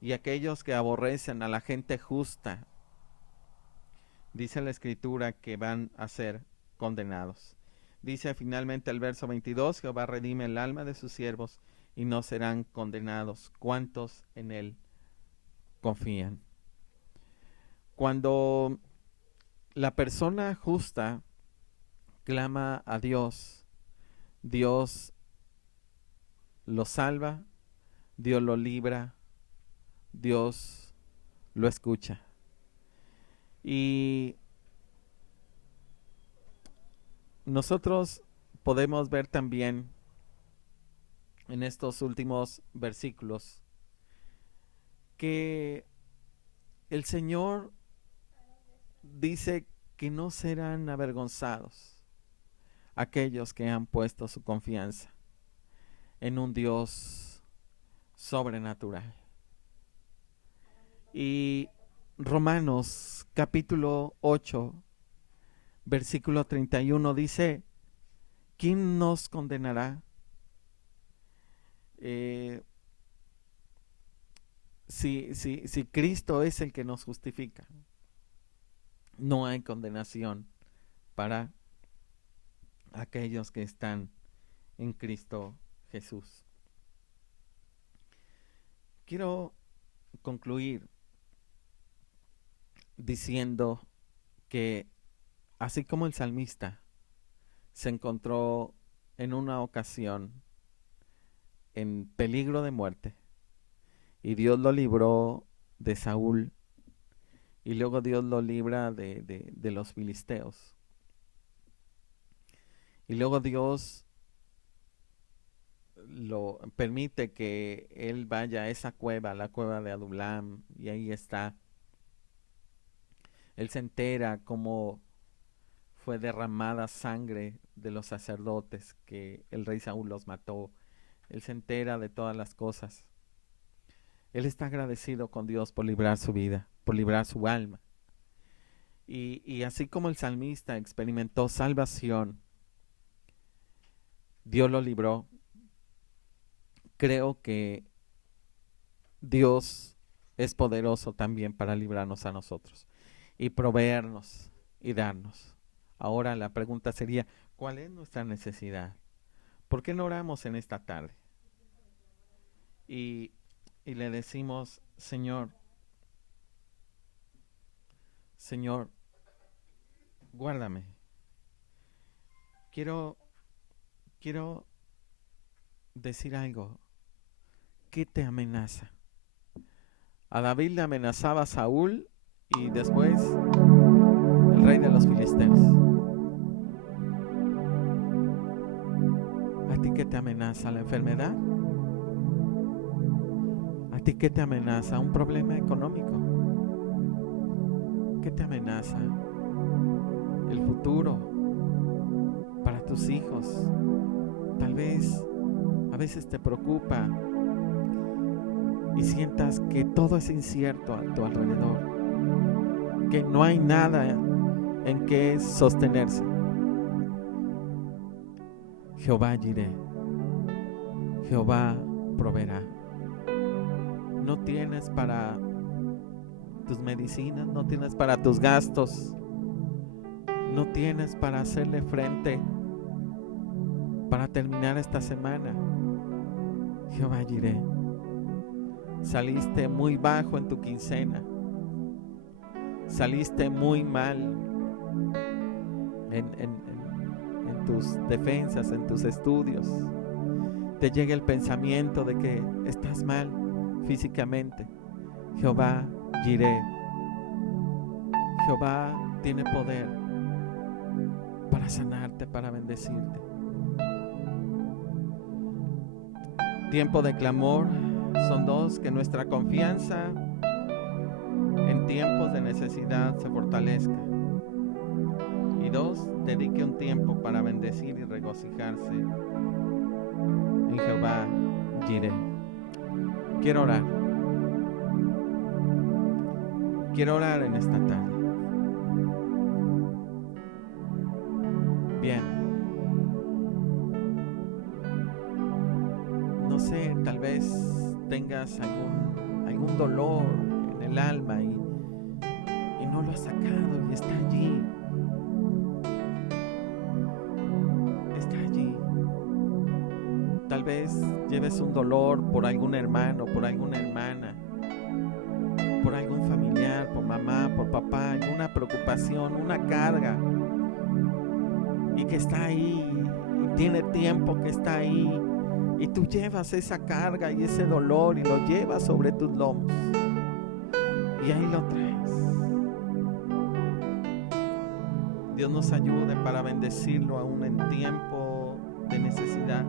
Y aquellos que aborrecen a la gente justa, dice la escritura, que van a ser condenados. Dice finalmente el verso 22, Jehová redime el alma de sus siervos y no serán condenados cuantos en él confían. Cuando la persona justa clama a Dios, Dios lo salva, Dios lo libra, Dios lo escucha. Y nosotros podemos ver también en estos últimos versículos que el Señor dice que no serán avergonzados aquellos que han puesto su confianza en un Dios sobrenatural. Y Romanos capítulo 8, versículo 31 dice, ¿quién nos condenará? Si Cristo es el que nos justifica, no hay condenación para aquellos que están en Cristo Jesús. Quiero concluir diciendo que así como el salmista se encontró en una ocasión en peligro de muerte y Dios lo libró de Saúl y luego Dios lo libra de los filisteos y luego Dios lo permite que él vaya a esa cueva, la cueva de Adulam, y ahí está. Él se entera cómo fue derramada sangre de los sacerdotes, que el rey Saúl los mató. Él se entera de todas las cosas. Él está agradecido con Dios por librar su vida, por librar su alma. Y así como el salmista experimentó salvación, Dios lo libró. Creo que Dios es poderoso también para librarnos a nosotros y proveernos y darnos. Ahora la pregunta sería, ¿cuál es nuestra necesidad? ¿Por qué no oramos en esta tarde? Y le decimos, Señor, guárdame. Quiero decir algo. ¿Qué te amenaza? A David le amenazaba Saúl y después el rey de los filisteos. ¿A ti qué te amenaza? ¿La enfermedad? ¿A ti qué te amenaza? ¿Un problema económico? ¿Qué te amenaza? ¿El futuro para tus hijos? Tal vez a veces te preocupa y sientas que todo es incierto a tu alrededor, que no hay nada en que sostenerse. Jehová Jireh, Jehová proveerá. No tienes para tus medicinas, no tienes para tus gastos, no tienes para hacerle frente, para terminar esta semana. Jehová Jireh, saliste muy bajo en tu quincena, saliste muy mal en tus defensas, en tus estudios. Te llega el pensamiento de que estás mal físicamente. Jehová Jireh, Jehová tiene poder para sanarte, para bendecirte. Tiempo de clamor son dos, que nuestra confianza en tiempos de necesidad se fortalezca. Y dos, dedique un tiempo para bendecir y regocijarse en Jehová Jireh. Quiero orar en esta tarde. Bien. No sé, tal vez tengas algún dolor en el alma y no lo has sacado y está allí. tal vez lleves un dolor por algún hermano, por alguna hermana, por algún familiar, por mamá, por papá, alguna preocupación, una carga, y que está ahí, y tiene tiempo que está ahí, y tú llevas esa carga y ese dolor y lo llevas sobre tus lomos, y ahí lo traes. Dios nos ayude para bendecirlo aún en tiempo de necesidad,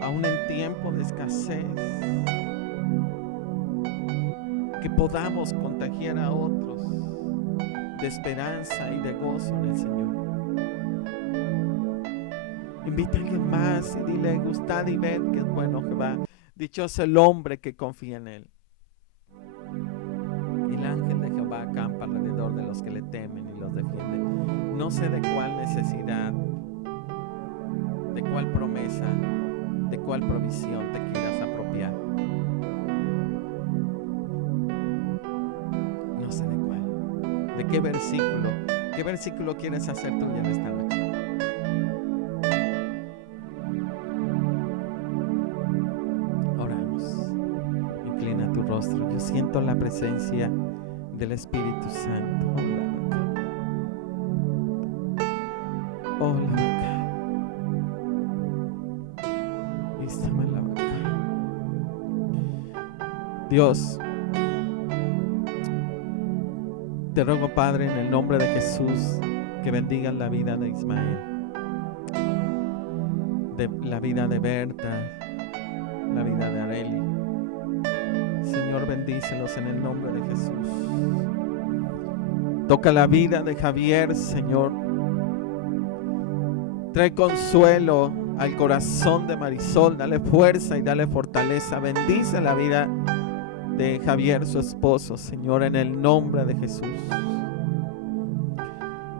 aún en tiempo de escasez, que podamos contagiar a otros de esperanza y de gozo en el Señor. Invita a alguien más y dile: gustad y ved que es bueno Jehová, dichoso el hombre que confía en él. Y el ángel de Jehová acampa alrededor de los que le temen y los defiende. No sé de cuál necesidad, de cuál promesa, de cuál provisión te quieras apropiar. No sé de cuál. ¿De qué versículo? ¿Qué versículo quieres hacer tuyo en esta noche? Oramos. Inclina tu rostro. Yo siento la presencia del Espíritu Santo. Hola. Dios, te ruego, Padre, en el nombre de Jesús, que bendigas la vida de Ismael, de la vida de Berta, la vida de Areli. Señor, bendícelos en el nombre de Jesús. Toca la vida de Javier, Señor. Trae consuelo al corazón de Marisol, dale fuerza y dale fortaleza. Bendice la vida de Javier, su esposo, Señor, en el nombre de Jesús.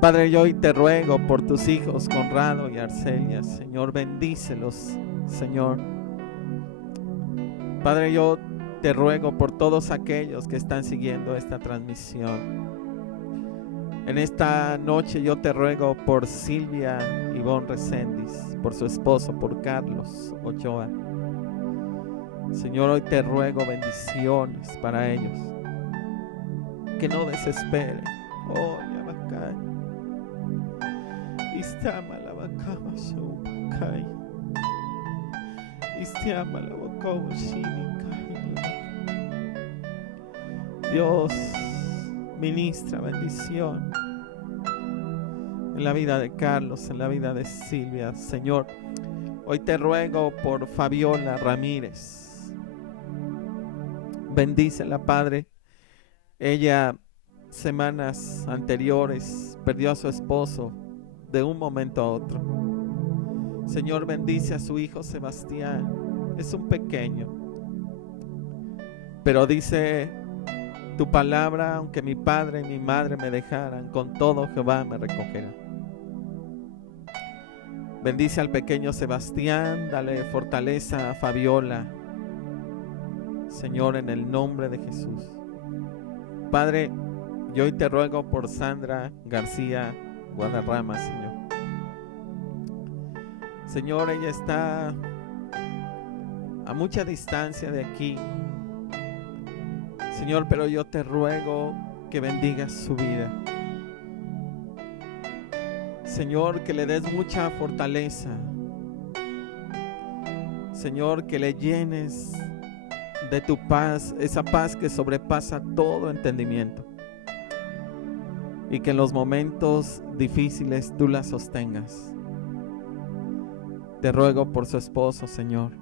Padre, yo hoy te ruego por tus hijos Conrado y Arcelia, Señor, bendícelos, Señor. Padre, yo te ruego por todos aquellos que están siguiendo esta transmisión. En esta noche yo te ruego por Silvia Ivonne Reséndiz, por su esposo, por Carlos Ochoa. Señor, hoy te ruego bendiciones para ellos, que no desesperen. Oh, Yabacay, Istama la Bacama Shoukai, Istiama la Bacama Shinikai. Dios, ministra bendición en la vida de Carlos, en la vida de Silvia. Señor, hoy te ruego por Fabiola Ramírez. Bendícela, Padre. Ella, semanas anteriores, perdió a su esposo de un momento a otro. Señor, bendice a su hijo Sebastián. Es un pequeño, pero dice tu palabra: aunque mi padre y mi madre me dejaran, con todo Jehová me recogerá. Bendice al pequeño Sebastián, dale fortaleza a Fabiola, Señor, en el nombre de Jesús. Padre, yo hoy te ruego por Sandra García Guadarrama, Señor. Señor, ella está a mucha distancia de aquí, Señor, pero yo te ruego que bendigas su vida. Señor, que le des mucha fortaleza. Señor, que le llenes de tu paz, esa paz que sobrepasa todo entendimiento, y que en los momentos difíciles tú la sostengas. Te ruego por su esposo, Señor.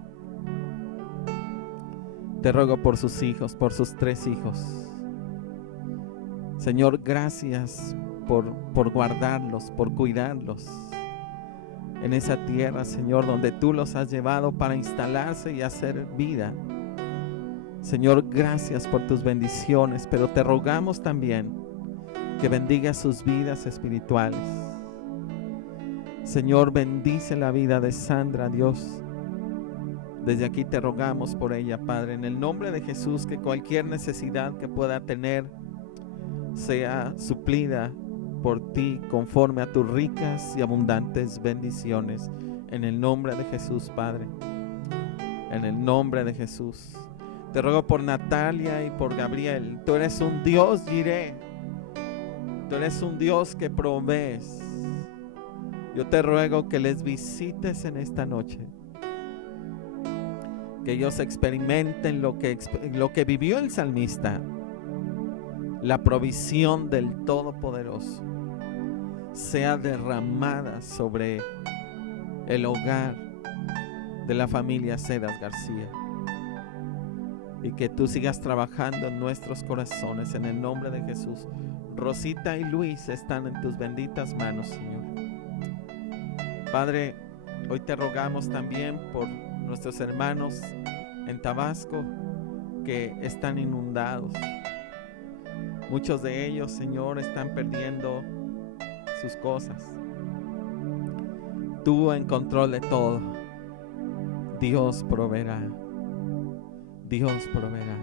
Te ruego por sus hijos, por sus 3 hijos. Señor, gracias por guardarlos, por cuidarlos en esa tierra, Señor, donde tú los has llevado para instalarse y hacer vida. Señor, gracias por tus bendiciones, pero te rogamos también que bendiga sus vidas espirituales. Señor, bendice la vida de Sandra, Dios. Desde aquí te rogamos por ella, Padre, en el nombre de Jesús, que cualquier necesidad que pueda tener sea suplida por ti conforme a tus ricas y abundantes bendiciones. En el nombre de Jesús, Padre. En el nombre de Jesús. Te ruego por Natalia y por Gabriel. Tú eres un Dios, Jireh. Tú eres un Dios que provees. Yo te ruego que les visites en esta noche. Que ellos experimenten lo que vivió el salmista. La provisión del Todopoderoso sea derramada sobre el hogar de la familia Cedas García. Y que tú sigas trabajando en nuestros corazones en el nombre de Jesús. Rosita y Luis están en tus benditas manos, Señor. Padre, hoy te rogamos también por nuestros hermanos en Tabasco que están inundados. Muchos de ellos, Señor, están perdiendo sus cosas. Tú en control de todo. Dios proveerá. Dios proveerá.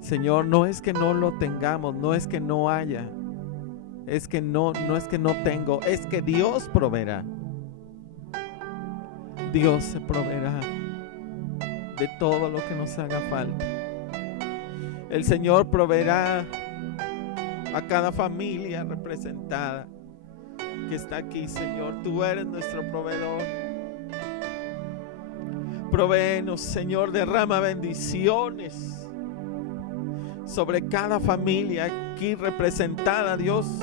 Señor, no es que no lo tengamos, no es que no haya, no es que no tengo, es que Dios proveerá. Dios se proveerá de todo lo que nos haga falta. El Señor proveerá a cada familia representada que está aquí, Señor. Tú eres nuestro proveedor. Provéenos, Señor, derrama bendiciones sobre cada familia aquí representada, Dios.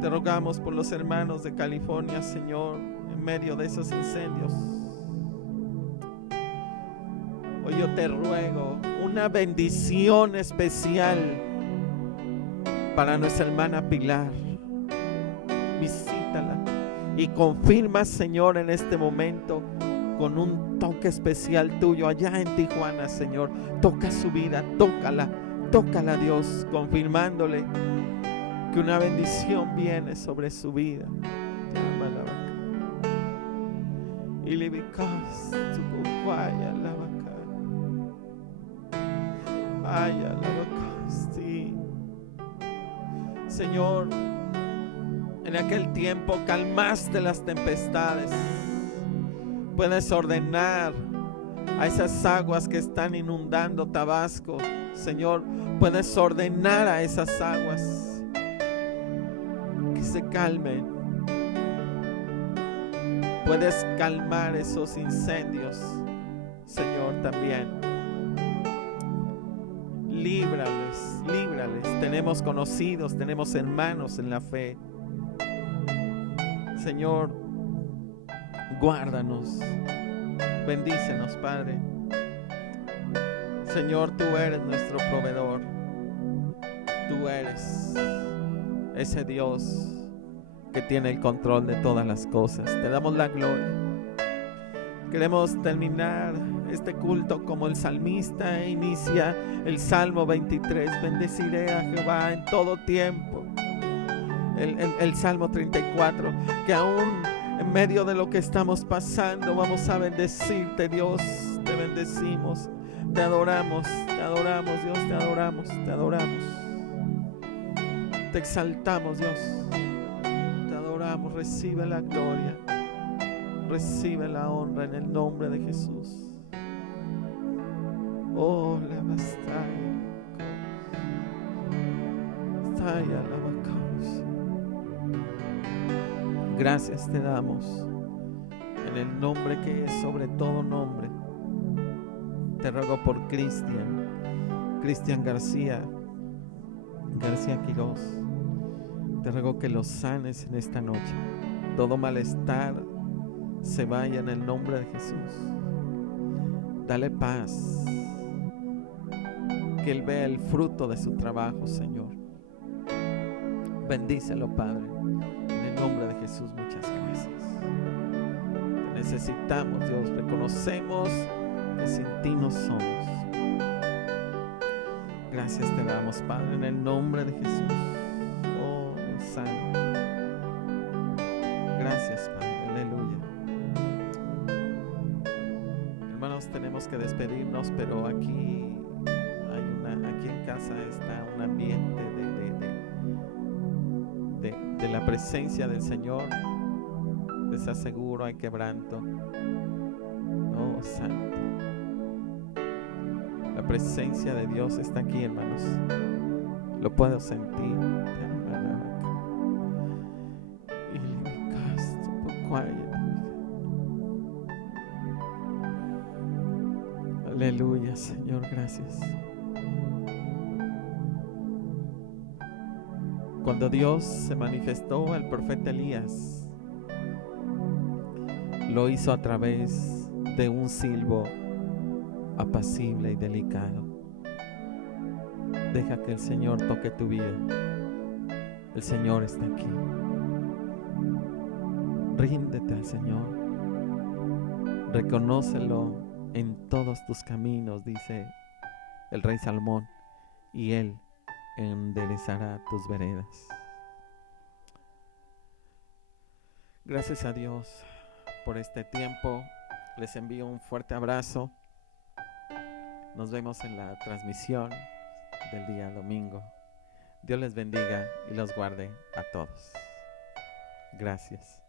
Te rogamos por los hermanos de California, Señor, en medio de esos incendios. Hoy yo te ruego una bendición especial para nuestra hermana Pilar. Visítala y confirma, Señor, en este momento con un toque especial tuyo allá en Tijuana, Señor. Toca su vida, tócala, Dios, confirmándole que una bendición viene sobre su vida. Y le vicas tu cuaya la vaca. Ay, la vaca, sí. Señor, en aquel tiempo calmaste las tempestades. Puedes ordenar a esas aguas que están inundando Tabasco. Señor, puedes ordenar a esas aguas que se calmen. Puedes calmar esos incendios, Señor, también. Líbrales. Tenemos conocidos, tenemos hermanos en la fe. Señor, guárdanos, bendícenos, Padre. Señor, tú eres nuestro proveedor. Tú eres ese Dios que tiene el control de todas las cosas. Te damos la gloria. Queremos terminar este culto como el salmista inicia el Salmo 23. Bendeciré a Jehová en todo tiempo. El Salmo 34, que aún en medio de lo que estamos pasando vamos a bendecirte, Dios. Te bendecimos, te adoramos, Dios, te adoramos. Te exaltamos, Dios. Te adoramos, recibe la gloria, recibe la honra en el nombre de Jesús. Oh, la bastaya, la vacamos. Gracias te damos en el nombre que es sobre todo nombre. Te ruego por Cristian García Quiroz. Te ruego que los sanes en esta noche. Todo malestar se vaya en el nombre de Jesús. Dale paz. Que Él vea el fruto de su trabajo, Señor. Bendícelo, Padre. En el nombre de Jesús, muchas gracias. Te necesitamos, Dios. Reconocemos que sin ti no somos. Gracias te damos, Padre, en el nombre de Jesús. Oh, Santo. Gracias, Padre. Aleluya. Hermanos, tenemos que despedirnos, pero aquí en casa está un ambiente de la presencia del Señor, les aseguro, hay quebranto. Oh, Santo. La presencia de Dios está aquí, hermanos. Lo puedo sentir. Aleluya, Señor, gracias. Cuando Dios se manifestó al profeta Elías, lo hizo a través de un silbo apacible y delicado. Deja que el Señor toque tu vida. El Señor está aquí. Ríndete al Señor. Reconócelo en todos tus caminos, dice el rey Salomón, y Él enderezará tus veredas. Gracias a Dios por este tiempo. Les envío un fuerte abrazo. Nos vemos en la transmisión del día domingo. Dios les bendiga y los guarde a todos. Gracias.